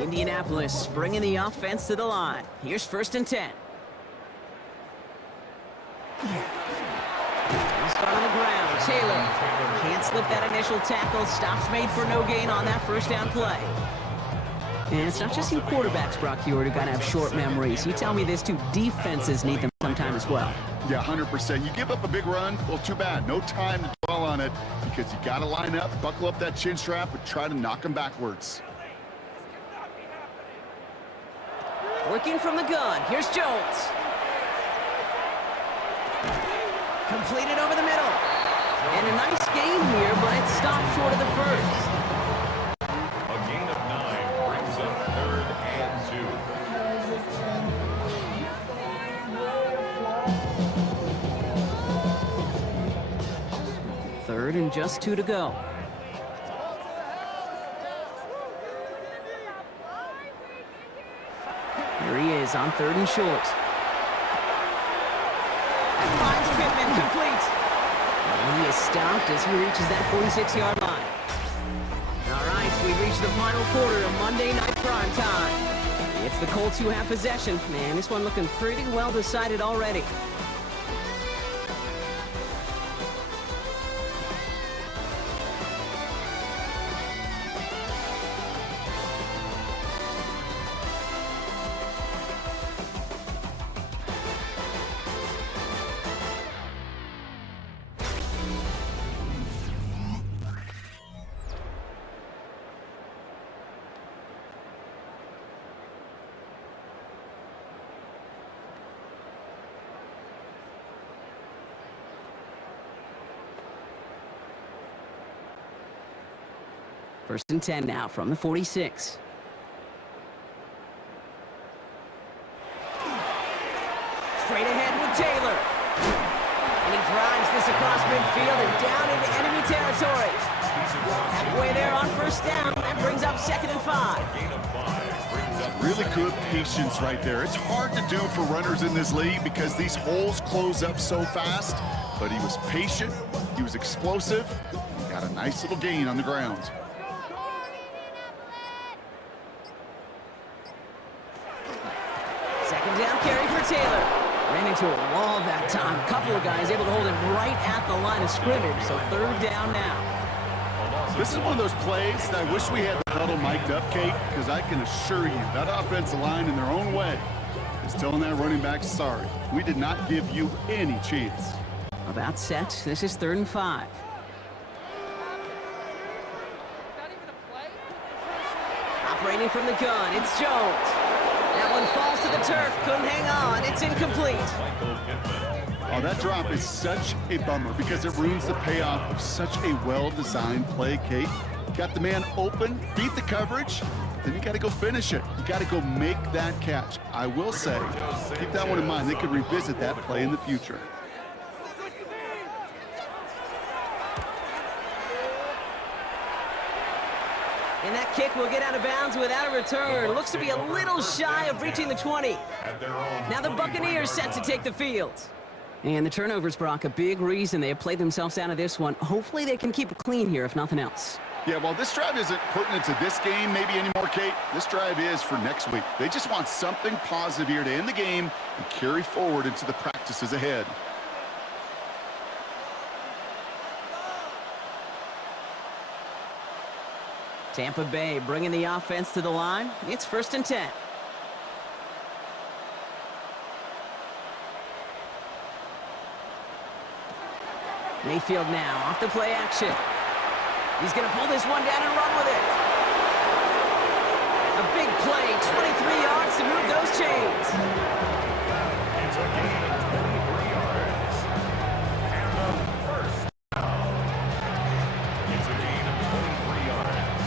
Indianapolis bringing the offense to the line. Here's 1st and 10. They'll start on the ground. Taylor can't slip that initial tackle. Stops made for no gain on that 1st down play. And it's not just you quarterbacks, Brock Hewitt, who gotta have short memories. You tell me this too, defenses need them sometime as well. Yeah, 100%. You give up a big run, well, too bad. No time to dwell on it because you got to line up, buckle up that chin strap, and try to knock them backwards. Working from the gun, here's Jones. Completed over the middle. And a nice game here, but it stopped short of the 1st. A gain of 9 brings up 3rd and 2. and just 2 to go. Here he is on 3rd and short. Finds Pittman, complete. And he is stopped as he reaches that 46-yard line. All right, we've reached the final quarter of Monday Night Prime Time. It's the Colts who have possession. Man, this one looking pretty well decided already. First and 10 now from the 46. Straight ahead with Taylor. And he drives this across midfield and down into enemy territory. Halfway there on first down. That brings up 2nd and 5. Really good patience right there. It's hard to do for runners in this league because these holes close up so fast. But he was patient. He was explosive. Got a nice little gain on the ground. Second down carry for Taylor. Ran into a wall that time. A couple of guys able to hold him right at the line of scrimmage. So 3rd down now. This is one of those plays that I wish we had the huddle mic'd up, Kate, because I can assure you that offensive line in their own way is telling that running back, sorry, we did not give you any chance. About set. This is 3rd and 5. Operating from the gun, it's Jones. That one falls to the turf, couldn't hang on, it's incomplete. Oh, that drop is such a bummer because it ruins the payoff of such a well-designed play, Kate. Got the man open, beat the coverage, then you got to go finish it. You got to go make that catch. I will say, keep that one in mind. They could revisit that play in the future. And that kick will get out of bounds without a return. Looks to be a little shy of reaching the 20. Now the Buccaneers set to take the field. And the turnovers, Brock, a big reason they have played themselves out of this one. Hopefully they can keep it clean here, if nothing else. Yeah, well, this drive isn't pertinent to this game maybe anymore, Kate. This drive is for next week. They just want something positive here to end the game and carry forward into the practices ahead. Tampa Bay bringing the offense to the line. It's 1st and 10. Mayfield now off the play action. He's going to pull this one down and run with it. A big play, 23 yards to move those chains. It's a gain of 23 yards. And the first down. It's a gain of 23 yards.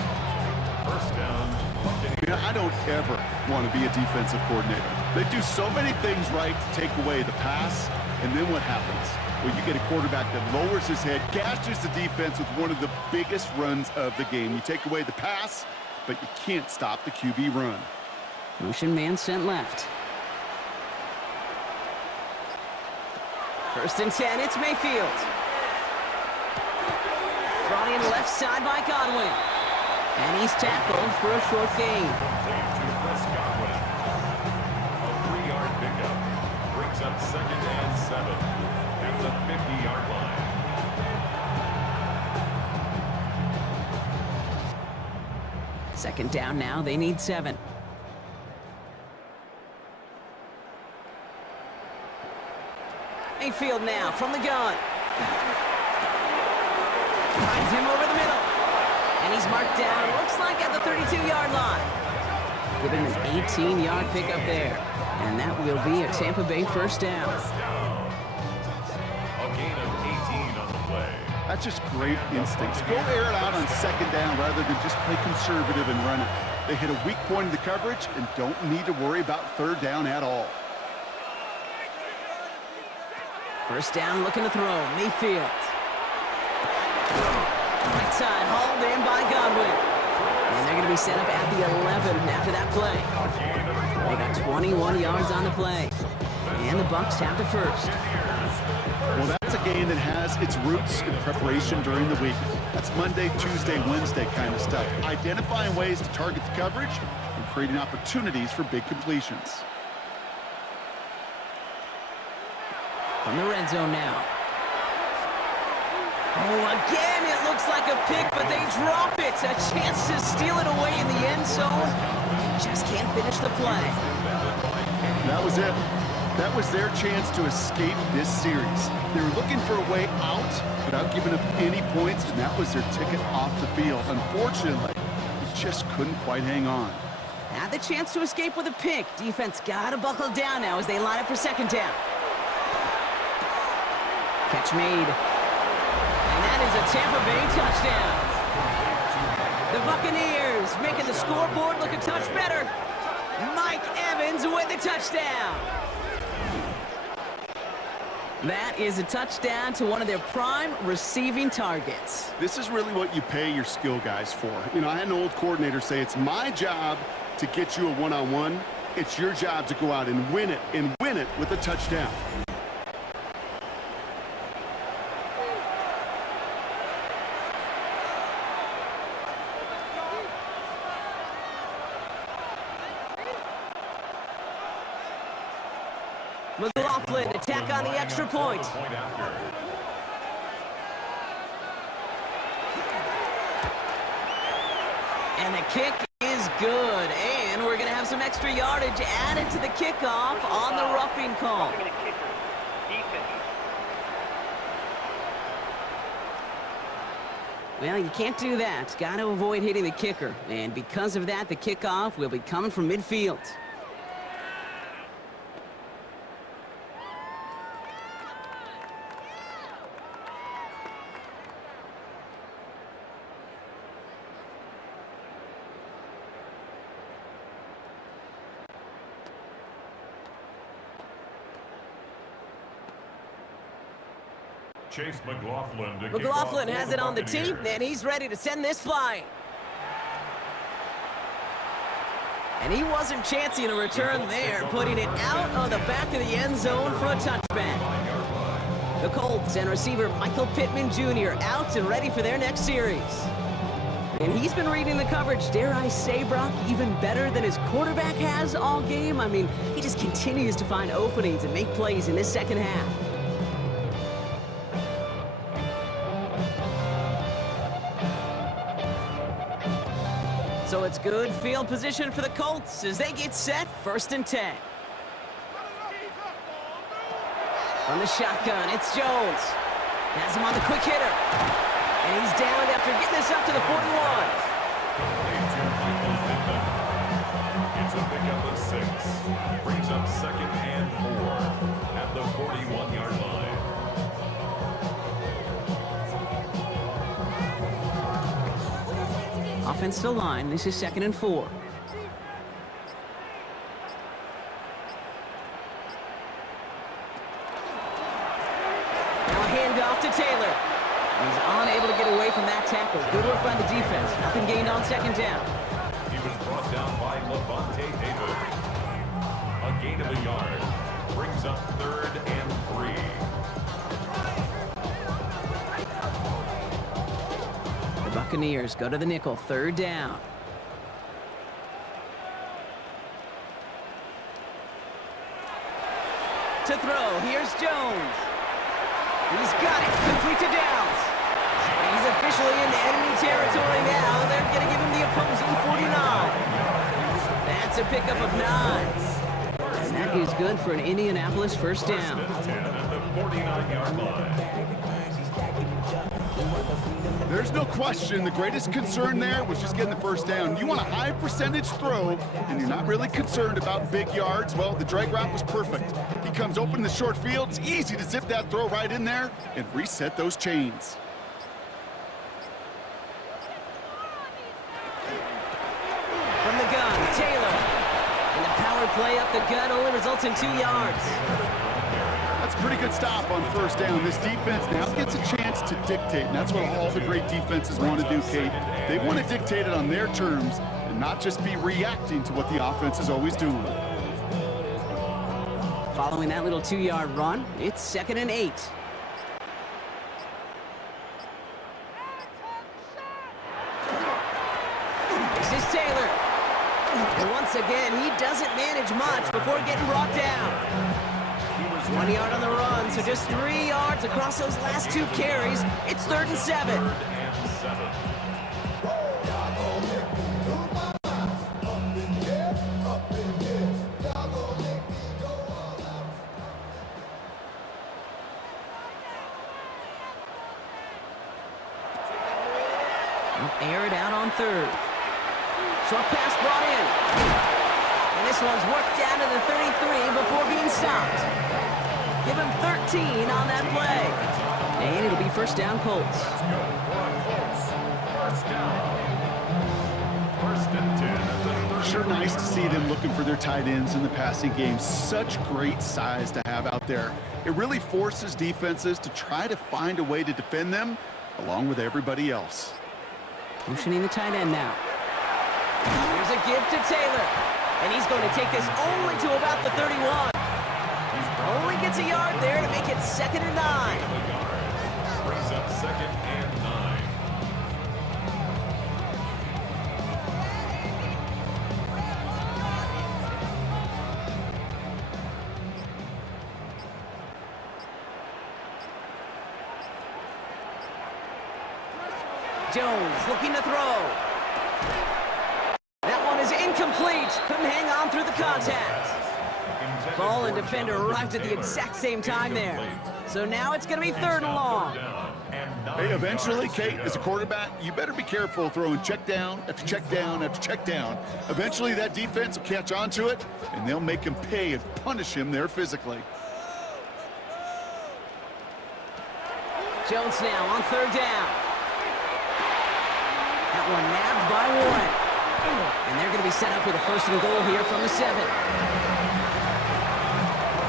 First down, Buccaneers. You know, I don't ever want to be a defensive coordinator. They do so many things right to take away the pass, and then what happens? Well, you get a quarterback that lowers his head, gashes the defense with one of the biggest runs of the game. You take away the pass, but you can't stop the QB run. Motion man sent left. 1st and 10, it's Mayfield. Brought in left side by Godwin. And he's tackled for a short gain. Complete to Chris Godwin. A 3-yard pickup. Brings up 2nd and 7. At the 50-yard line. Second down now, they need 7. Mayfield now from the gun. Finds him over the middle. And he's marked down, looks like at the 32-yard line. Give him an 18-yard pickup there. And that will be a Tampa Bay first down. That's just great instincts. Go air it out on 2nd down rather than just play conservative and run it. They hit a weak point in the coverage and don't need to worry about 3rd down at all. First down, looking to throw. Mayfield. Right side, hauled in by Godwin. And they're going to be set up at the 11 after that play. They got 21 yards on the play. And the Bucs have the first. Well, that's a game that has its roots in preparation during the week. That's Monday, Tuesday, Wednesday kind of stuff. Identifying ways to target the coverage and creating opportunities for big completions. From the red zone now. Oh, again, it looks like a pick, but they drop it. A chance to steal it away in the end zone. Just can't finish the play. That was it. That was their chance to escape this series. They were looking for a way out without giving up any points, and that was their ticket off the field. Unfortunately, they just couldn't quite hang on. Had the chance to escape with a pick. Defense got to buckle down now as they line up for second down. Catch made. And that is a Tampa Bay touchdown. The Buccaneers making the scoreboard look a touch better. Mike Evans with the touchdown. That is a touchdown to one of their prime receiving targets. This is really what you pay your skill guys for. You know, I had an old coordinator say, it's my job to get you a one-on-one. It's your job to go out and win it with a touchdown. McLaughlin attack on the extra point. And the kick is good. And we're going to have some extra yardage added to the kickoff on the roughing call. Well, you can't do that. Got to avoid hitting the kicker. And because of that, the kickoff will be coming from midfield. Chase McLaughlin. McLaughlin has it on the tee, and he's ready to send this flying. And he wasn't chancing a return there, putting it out of the back of the end zone for a touchback. The Colts and receiver Michael Pittman Jr. out and ready for their next series. And he's been reading the coverage, dare I say, Brock, even better than his quarterback has all game. I mean, he just continues to find openings and make plays in this second half. So it's good field position for the Colts as they get set, 1st and 10. From the shotgun, it's Jones. Has him on the quick hitter. And he's down after getting this up to the 41. It's a pickup of 6. Brings up 2nd and 4 at the 41-yard line. Offensive line, this is 2nd and 4. Now a handoff to Taylor. He's unable to get away from that tackle. Good work by the defense. Nothing gained on 2nd down. He was brought down by Levante David. A gain of a yard. Brings up 3rd and 3. The Buccaneers go to the nickel, 3rd down. To throw, here's Jones. He's got it, complete to Downs. He's officially in enemy territory now. They're going to give him the opposing 49. That's a pickup of 9. And that is good for an Indianapolis 1st down. 10 at the 49-yard line. There's no question the greatest concern there was just getting the 1st down. You want a high percentage throw, and you're not really concerned about big yards. Well, the drag route was perfect. He comes open in the short field. It's easy to zip that throw right in there and reset those chains. From the gun, Taylor. And the power play up the gut only results in 2 yards. That's a pretty good stop on first down. This defense now gets a chance to dictate, and that's what all the great defenses want to do, Kate. They want to dictate it on their terms and not just be reacting to what the offense is always doing. Following that little 2-yard run, it's 2nd and 8. This is Taylor. And once again, he doesn't manage much before getting brought down. 1 yard on the run, so just 3 yards across those last 2 carries. It's 3rd and 7. Air it out on 3rd. Short pass brought in. And this one's worked down to the 33 before being stopped. Give him 13 on that play. And it'll be 1st down Colts. First down. 1st and 10 at the 30. Sure nice to see them looking for their tight ends in the passing game. Such great size to have out there. It really forces defenses to try to find a way to defend them along with everybody else. Motioning the tight end now. Here's a give to Taylor. And he's going to take this only to about the 31. Only gets a yard there to make it 2nd and 9. Brings up 2nd and 9. Jones looking to throw. That one is incomplete. Couldn't hang on through the contact. Ball and defender arrived at the exact same time there. So now it's going to be 3rd and long. Hey, eventually, Kate, as a quarterback, you better be careful throwing check down after check down after check down. Eventually, that defense will catch on to it, and they'll make him pay and punish him there physically. Jones now on 3rd down. That one nabbed by Warren. And they're going to be set up with a 1st and goal here from the 7.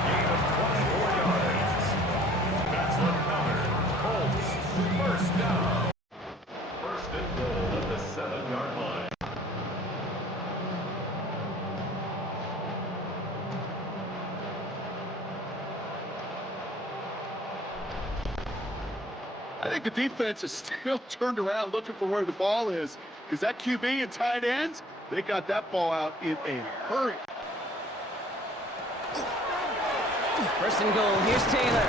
Gain of 24 yards. That's another Colts 1st down. 1st and goal at the 7-yard line. I think the defense is still turned around looking for where the ball is, because that QB and tight ends, they got that ball out in a hurry. 1st and goal. Here's Taylor.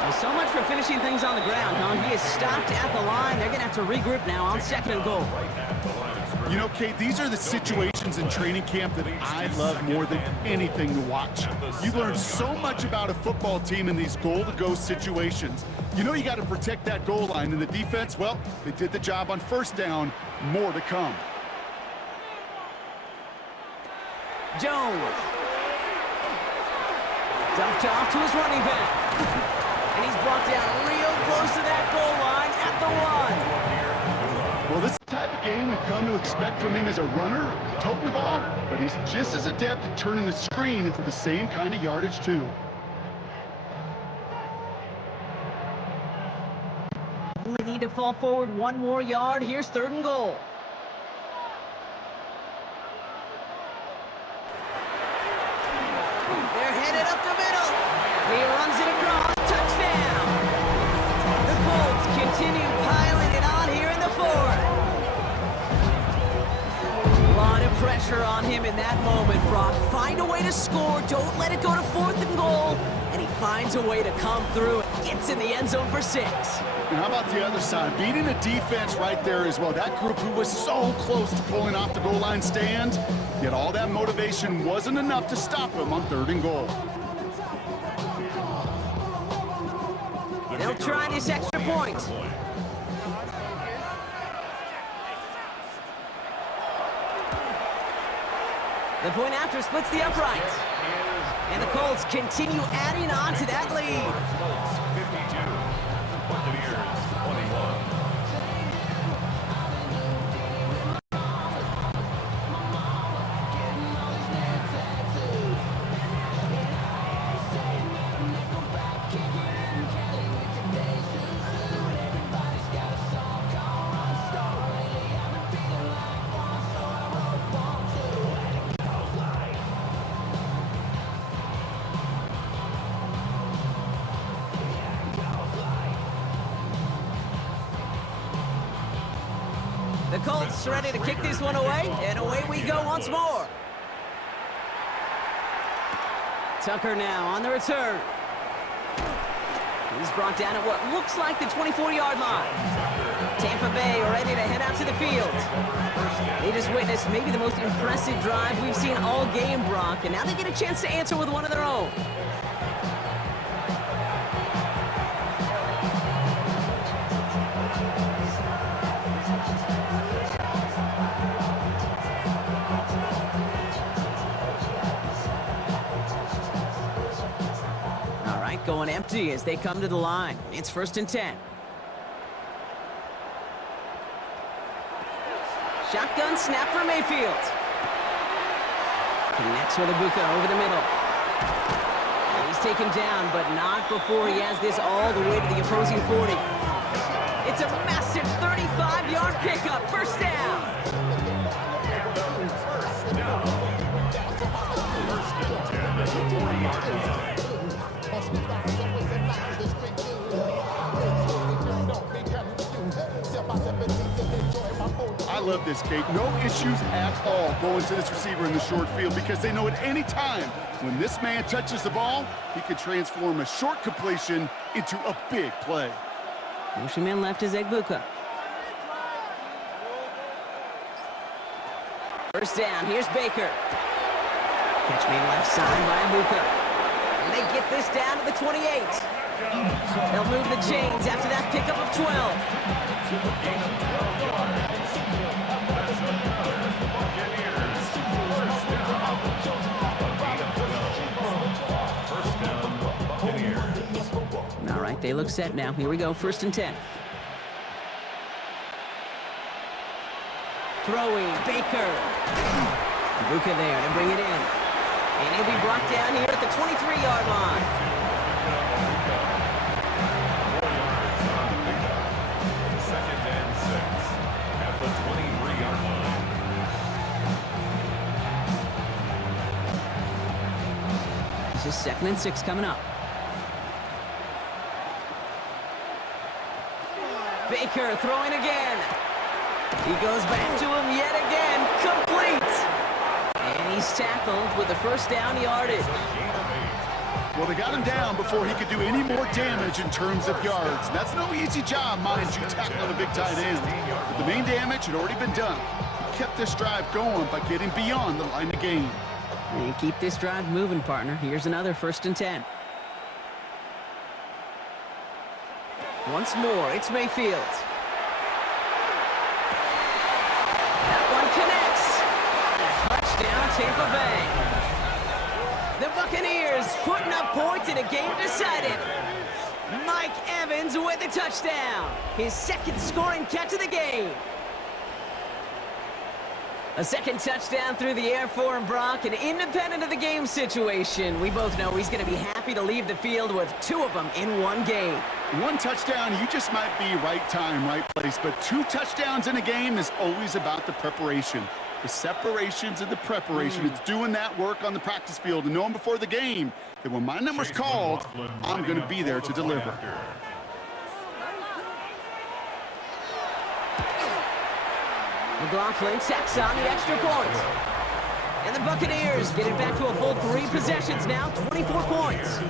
Well, so much for finishing things on the ground, huh? He is stopped at the line. They're going to have to regroup now on 2nd and goal. You know, Kate, these are the situations in training camp that I love more than anything to watch. You learn so much about a football team in these goal-to-go situations. You know you got to protect that goal line, and the defense, well, they did the job on 1st down. More to come. Jones. Dumped off to his running back. And he's brought down real close to that goal line at the 1. Well, this is the type of game we've come to expect from him as a runner, toting the ball, but he's just as adept at turning the screen into the same kind of yardage, too. We need to fall forward 1 more yard. Here's 3rd and goal. They're headed up the middle. He runs it across. Touchdown. The Colts continue piling it on here in the 4th. A lot of pressure on him in that moment, Brock. Find a way to score. Don't let it go to 4th and goal. And he finds a way to come through. Gets in the end zone for 6. And how about the other side? Beating the defense right there as well. That group who was so close to pulling off the goal line stand, yet all that motivation wasn't enough to stop him on 3rd and goal. They'll try this extra point. The point after splits the uprights. And the Colts continue adding on to that lead. Colts 52, Buccaneers 21. The Colts ready to kick this one away, and away we go once more. Tucker now on the return. He's brought down at what looks like the 24-yard line. Tampa Bay ready to head out to the field. They just witnessed maybe the most impressive drive we've seen all game, Brock, and now they get a chance to answer with one of their own. Going empty as they come to the line. It's 1st and 10. Shotgun snap for Mayfield. Connects with Ibuka over the middle. And he's taken down, but not before he has this all the way to the opposing 40. It's a massive 35-yard pickup. First down. I love this, Kate. No issues at all going to this receiver in the short field because they know at any time when this man touches the ball, he could transform a short completion into a big play. Motion man left is Ibuka. First down, here's Baker. Catch made left side by Ibuka. And they get this down to the 28. They'll move the chains after that pickup of 12. All right, they look set now. Here we go, 1st and 10. Throwing, Baker. Ibuka there to bring it in. And he'll be brought down here at the 23-yard line. Second and 6 at the 23-yard line. This is 2nd and 6 coming up. Baker throwing again. He goes back to him yet again. Complete. And he's tackled with the first down yardage. Well, they got him down before he could do any more damage in terms of yards. That's no easy job, mind you, tackling a big tight end. But the main damage had already been done. He kept this drive going by getting beyond the line of game. And keep this drive moving, partner. Here's another 1st and 10. Once more, it's Mayfield. That one connects. Touchdown, Tampa Bay. The Buccaneers putting up points in a game decided. Mike Evans with the touchdown. His 2nd scoring catch of the game. A 2nd touchdown through the air for him, Brock, and independent of the game situation, we both know he's going to be happy to leave the field with 2 of them in one game. 1 touchdown, you just might be right time, right place, but 2 touchdowns in a game is always about the preparation. The separations and the preparation. It's doing that work on the practice field and knowing before the game that when my number's called, I'm going to be there to deliver. McLaughlin tacks on the extra point. And the Buccaneers get it back to a full 3 possessions now, 24 points.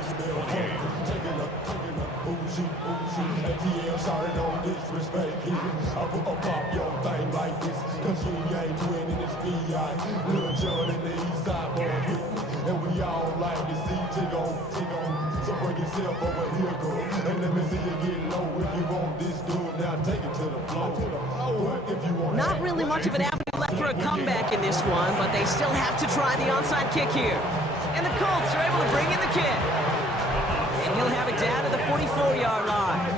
And we all like to see tick on. So bring yourself over here, girl. And let me see you get low. If you want this dude, now take it to the floor. If you want Not really much of an avenue left for a comeback in this one, but they still have to try the onside kick here. And the Colts are able to bring in the kick. And he'll have it down to the 44-yard line.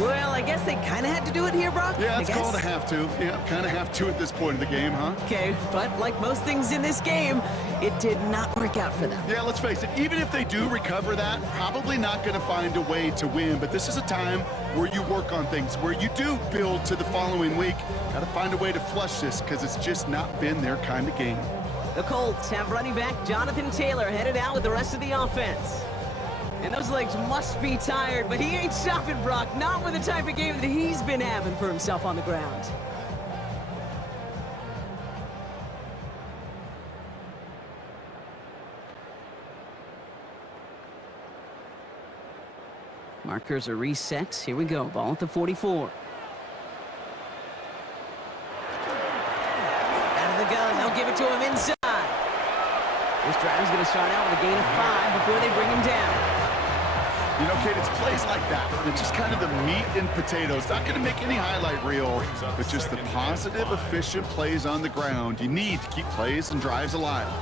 Well, I guess they kind of had to do it here, Brock. Yeah, it's called a have to. Yeah, kind of have to at this point in the game, huh? Okay, but like most things in this game, it did not work out for them. Yeah, let's face it, even if they do recover that, probably not going to find a way to win. But this is a time where you work on things, where you do build to the following week. Got to find a way to flush this because it's just not been their kind of game. The Colts have running back Jonathan Taylor headed out with the rest of the offense. And those legs must be tired, but he ain't stopping, Brock. Not with the type of game that he's been having for himself on the ground. Markers are reset. Here we go. Ball at the 44. Out of the gun. They'll give it to him inside. This drive's going to start out with a gain of 5 before they bring him down. You know, Kate, it's plays like that. It's just kind of the meat and potatoes. Not going to make any highlight reel, but just the positive, efficient plays on the ground. You need to keep plays and drives alive.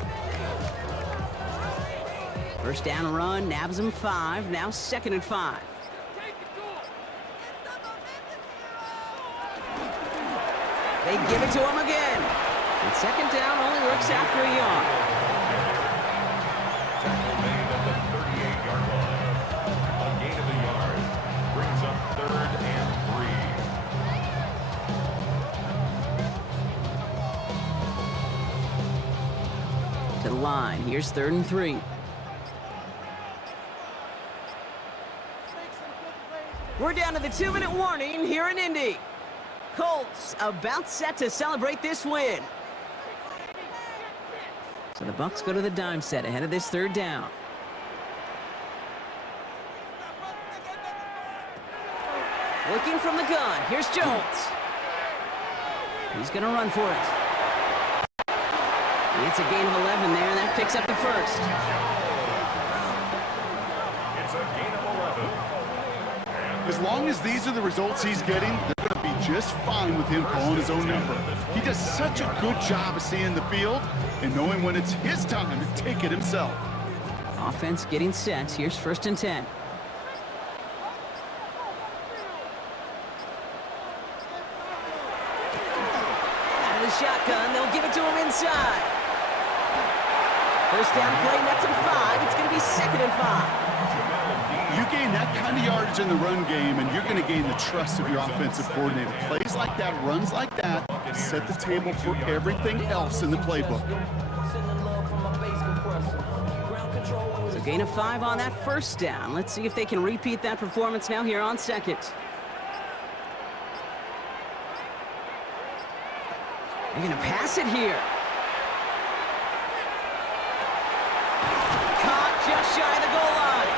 First down run, nabs him 5. Now 2nd and 5. They give it to him again. And 2nd down only works out for a yard. Tackle made at the 38-yard line. A gain of a yard brings up 3rd and 3. To the line. Here's 3rd and 3. We're down to the 2-minute warning here in Indy. Colts about set to celebrate this win. So the Bucs go to the dime set ahead of this 3rd down. Working from the gun. Here's Jones. He's going to run for it. It's a gain of 11 there, and that picks up the 1st. It's a gain of 11. As long as these are the results he's getting, they're going to be just fine with him calling his own number. He does such a good job of seeing the field and knowing when it's his time to take it himself. Offense getting set. Here's 1st and 10. Out of the shotgun, they'll give it to him inside. First down play, nets him 5. It's going to be 2nd and 5. You gain that kind of yardage in the run game, and you're going to gain the trust of your offensive coordinator. Plays like that, runs like that, set the table for everything else in the playbook. So gain of 5 on that 1st down. Let's see if they can repeat that performance now here on 2nd. They're going to pass it here. Caught just shy of the goal line.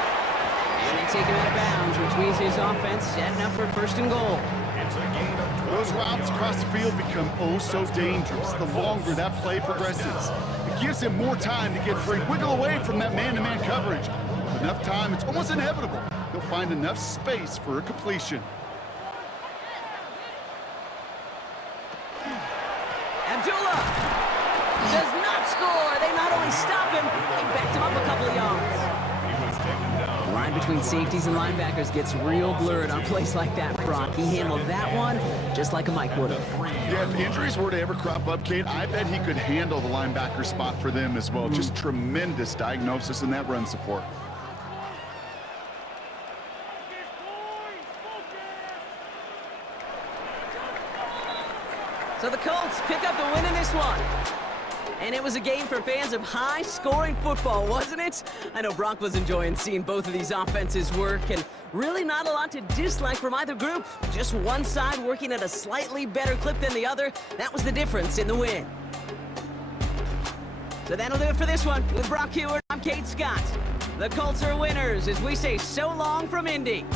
And they take him out of bounds, which means his offense setting up for 1st and goal. It's a gain of 12. Those routes across the field become oh so dangerous the longer that play progresses. It gives him more time to get free, wiggle away from that man-to-man coverage. With enough time, it's almost inevitable. He'll find enough space for a completion. Abdullah does not score. They not only stop him, they backed him up a couple of yards. He was taken down. The line between safeties and linebackers gets real blurred on plays like that, Brock. He handled that one just like a Mike would have. Yeah, if injuries were to ever crop up, Kate, I bet he could handle the linebacker spot for them as well. Just tremendous diagnosis in that run support. So the Colts pick up the win in this one. And it was a game for fans of high-scoring football, wasn't it? I know Brock was enjoying seeing both of these offenses work, and really not a lot to dislike from either group. Just one side working at a slightly better clip than the other. That was the difference in the win. So that'll do it for this one. With Brock Hewitt, I'm Kate Scott. The Colts are winners as we say so long from Indy.